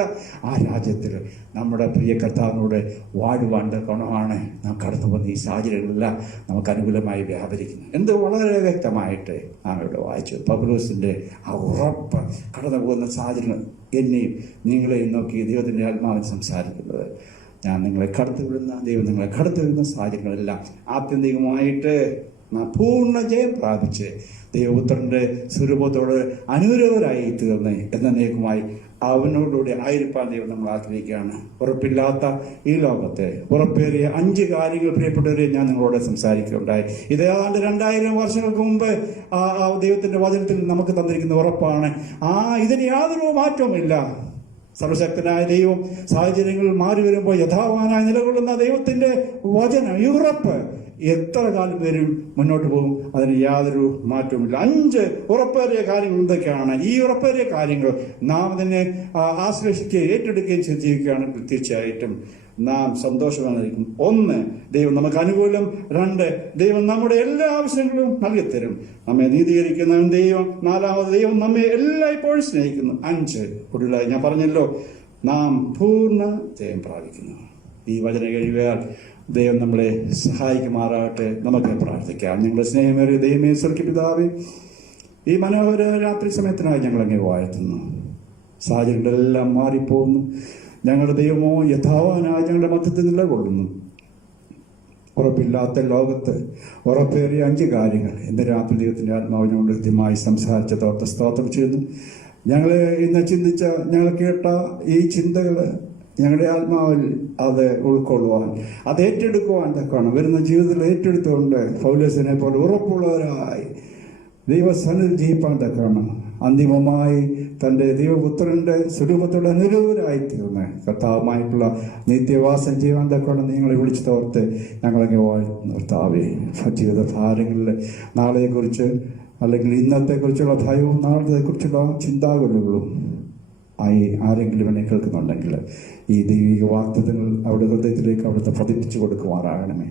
ആ രാജ്യത്തിൽ നമ്മുടെ പ്രിയ കർത്താവിനോട് വാഴുവാൻ ഗുണമാണ് നാം കടന്നു പോകുന്ന ഈ സാഹചര്യങ്ങളെല്ലാം നമുക്ക് അനുകൂലമായി വ്യാപരിക്കുന്നത്. എന്ത് വളരെ വ്യക്തമായിട്ട് നാം ഇവിടെ വായിച്ചു. പൗലോസിന്റെ ആ ഉറപ്പ് കടന്നു പോകുന്ന സാഹചര്യങ്ങൾ എന്നെയും നിങ്ങളെയും നോക്കി ദൈവത്തിന്റെ ആത്മാവിൽ സംസാരിക്കുന്നത്. ഞാൻ നിങ്ങളെ കടത്തിവിടുന്ന, ദൈവം നിങ്ങളെ കടത്തിവിടുന്ന സാഹചര്യങ്ങളെല്ലാം ആത്യന്തികമായിട്ട് നാം പൂർണ്ണ ജയം പ്രാപിച്ച് ദൈവപുത്രന്റെ സ്വരൂപത്തോട് അനുരൂപരായി തീർന്ന് എന്നേക്കുമായി അവനോടുകൂടി ആയിരിക്കാൻ ദൈവം നമ്മൾ ആഗ്രഹിക്കുകയാണ്. ഉറപ്പില്ലാത്ത ഈ ലോകത്തെ ഉറപ്പേറിയ 5 കാര്യങ്ങൾ പ്രിയപ്പെട്ടവരെ ഞാൻ നിങ്ങളോട് സംസാരിക്കുകയുണ്ടായി. ഇത് ഏതാണ്ട് 2000 വർഷങ്ങൾക്ക് മുമ്പ് ദൈവത്തിന്റെ വചനത്തിൽ നമുക്ക് തന്നിരിക്കുന്ന ഉറപ്പാണ്. ഇതിന് യാതൊരു മാറ്റവുമില്ല. സർവശക്തനായ ദൈവം സാഹചര്യങ്ങൾ മാറി വരുമ്പോൾ യഥാവാനായി നിലകൊള്ളുന്ന ദൈവത്തിന്റെ വചനം, ഈ ഉറപ്പ് എത്ര കാലം വരും മുന്നോട്ട് പോകും, അതിന് യാതൊരു മാറ്റവുമില്ല. 5 ഉറപ്പേറിയ കാര്യങ്ങൾ എന്തൊക്കെയാണ്? ഈ ഉറപ്പേറിയ കാര്യങ്ങൾ നാം അതിനെ ആശ്ലേഷിക്കുകയും ഏറ്റെടുക്കുകയും ചെയ്ത് ജീവിക്കുകയാണെങ്കിൽ തീർച്ചയായിട്ടും നാം സന്തോഷമായിരിക്കും. 1, ദൈവം നമുക്ക് അനുകൂലം. 2, ദൈവം നമ്മുടെ എല്ലാ ആവശ്യങ്ങളും നൽകിത്തരും. നമ്മെ നീതീകരിക്കുന്ന ദൈവം. 4, ദൈവം നമ്മെ എല്ലായ്പ്പോഴും സ്നേഹിക്കുന്നു. 5, കൂടുതലായി ഞാൻ പറഞ്ഞല്ലോ, നാം പൂർണ്ണ ജയം പ്രാപിക്കുന്നു. ഈ വചനം കഴിയുകയാൽ ദൈവം നമ്മളെ സഹായിക്കുമാറാകട്ടെ. നമുക്ക് പ്രാർത്ഥിക്കാം. ഞങ്ങളുടെ സ്നേഹമേറിയ ദൈവമേ, സ്വർഗ്ഗ പിതാവേ, ഈ മനോഹര രാത്രി സമയത്തിനായി ഞങ്ങളങ്ങ് വാഴ്ത്തുന്നു. സാഹചര്യങ്ങളെല്ലാം മാറിപ്പോകുന്നു. ഞങ്ങളുടെ ദൈവമോ യഥാവാനായി ഞങ്ങളുടെ മധ്യത്തിൽ നിലകൊള്ളുന്നു. ഉറപ്പില്ലാത്ത ലോകത്ത് ഉറപ്പേറിയ 5 കാര്യങ്ങൾ ഇന്ന് രാത്രി ദൈവത്തിന്റെ ആത്മാവ് ഞങ്ങളുടെ കൃത്യമായി സംസാരിച്ചതോർത്ത് സ്തോത്രം ചെയ്യുന്നു. ഞങ്ങൾ ഇന്ന് ചിന്തിച്ച, ഞങ്ങൾ കേട്ട ഈ ചിന്തകൾ ഞങ്ങളുടെ ആത്മാവിൽ അത് ഉൾക്കൊള്ളുവാൻ, അത് ഏറ്റെടുക്കുവാൻ തക്കണം വരുന്ന ജീവിതത്തിൽ ഏറ്റെടുത്തുകൊണ്ട് പൗലോസിനെ പോലെ ഉറപ്പുള്ളവരായി ദൈവസന്നിധി ജീവിപ്പാൻ തക്കണം അന്തിമമായി തൻ്റെ ദൈവപുത്രൻ്റെ സ്വരൂപത്തോടെ അനുരൂപരായിത്തീർന്ന് കർത്താവുമായിട്ടുള്ള നിത്യവാസം ചെയ്യുവാൻ തക്കണം നിങ്ങളെ വിളിച്ചു തോർത്ത് ഞങ്ങളൊക്കെ വാഴ്ത്തുന്നു. കർത്താവേ, ജീവിത ഭാരങ്ങളിൽ നാളെയെക്കുറിച്ച് അല്ലെങ്കിൽ ഇന്നത്തെക്കുറിച്ചുള്ള ഭയവും നാളത്തെക്കുറിച്ചുള്ള ചിന്താകുലകളും ആയി ആരെങ്കിലും എന്നെ കേൾക്കുന്നുണ്ടെങ്കിൽ ഈ ദൈവിക വാഗ്ദത്തങ്ങൾ അവിടെ ഹൃദയത്തിലേക്ക് അവിടുത്തെ പതിപ്പിച്ചു കൊടുക്കുവാറാകണമേ.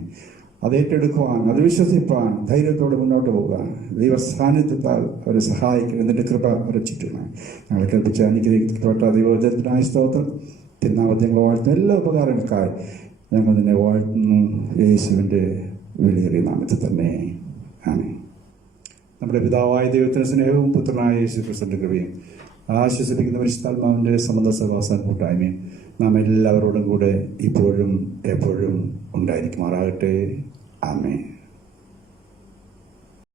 അത് ഏറ്റെടുക്കുവാൻ, അത് വിശ്വസിപ്പാൻ ധൈര്യത്തോടെ മുന്നോട്ട് പോകാൻ ദൈവ സാന്നിധ്യത്താൽ അവരെ സഹായിക്കണം. എന്നിട്ട് കൃപ അവരെ ചുറ്റുമാണ്. ഞങ്ങളെ കേൾപ്പിച്ച അനുഗ്രഹിക്കപ്പെട്ട ദൈവവചനത്തിനായ സ്തോത്രം. തിരുനാമത്തെ ഞങ്ങൾ വാഴ്ത്തുന്ന എല്ലാ ഉപകാരങ്ങൾക്കായി ഞങ്ങൾ നിന്നെ വാഴ്ത്തുന്നു. യേശുവിൻ്റെ വിലയേറിയ നാമത്തിൽ തന്നെ ആമേൻ. നമ്മുടെ പിതാവായ ദൈവത്തിന് സ്നേഹവും പുത്രനായ യേശു ക്രിസ്തുവിന്റെ കൃപയും ആശ്വസിപ്പിക്കുന്ന പരിശുദ്ധാത്മാവിന്റെ സംബന്ധ സഹവാസ കൂട്ടായ്മയും നാം എല്ലാവരോടും കൂടെ ഇപ്പോഴും എപ്പോഴും ഉണ്ടായിരിക്കുമാറാകട്ടെ. ആമേൻ.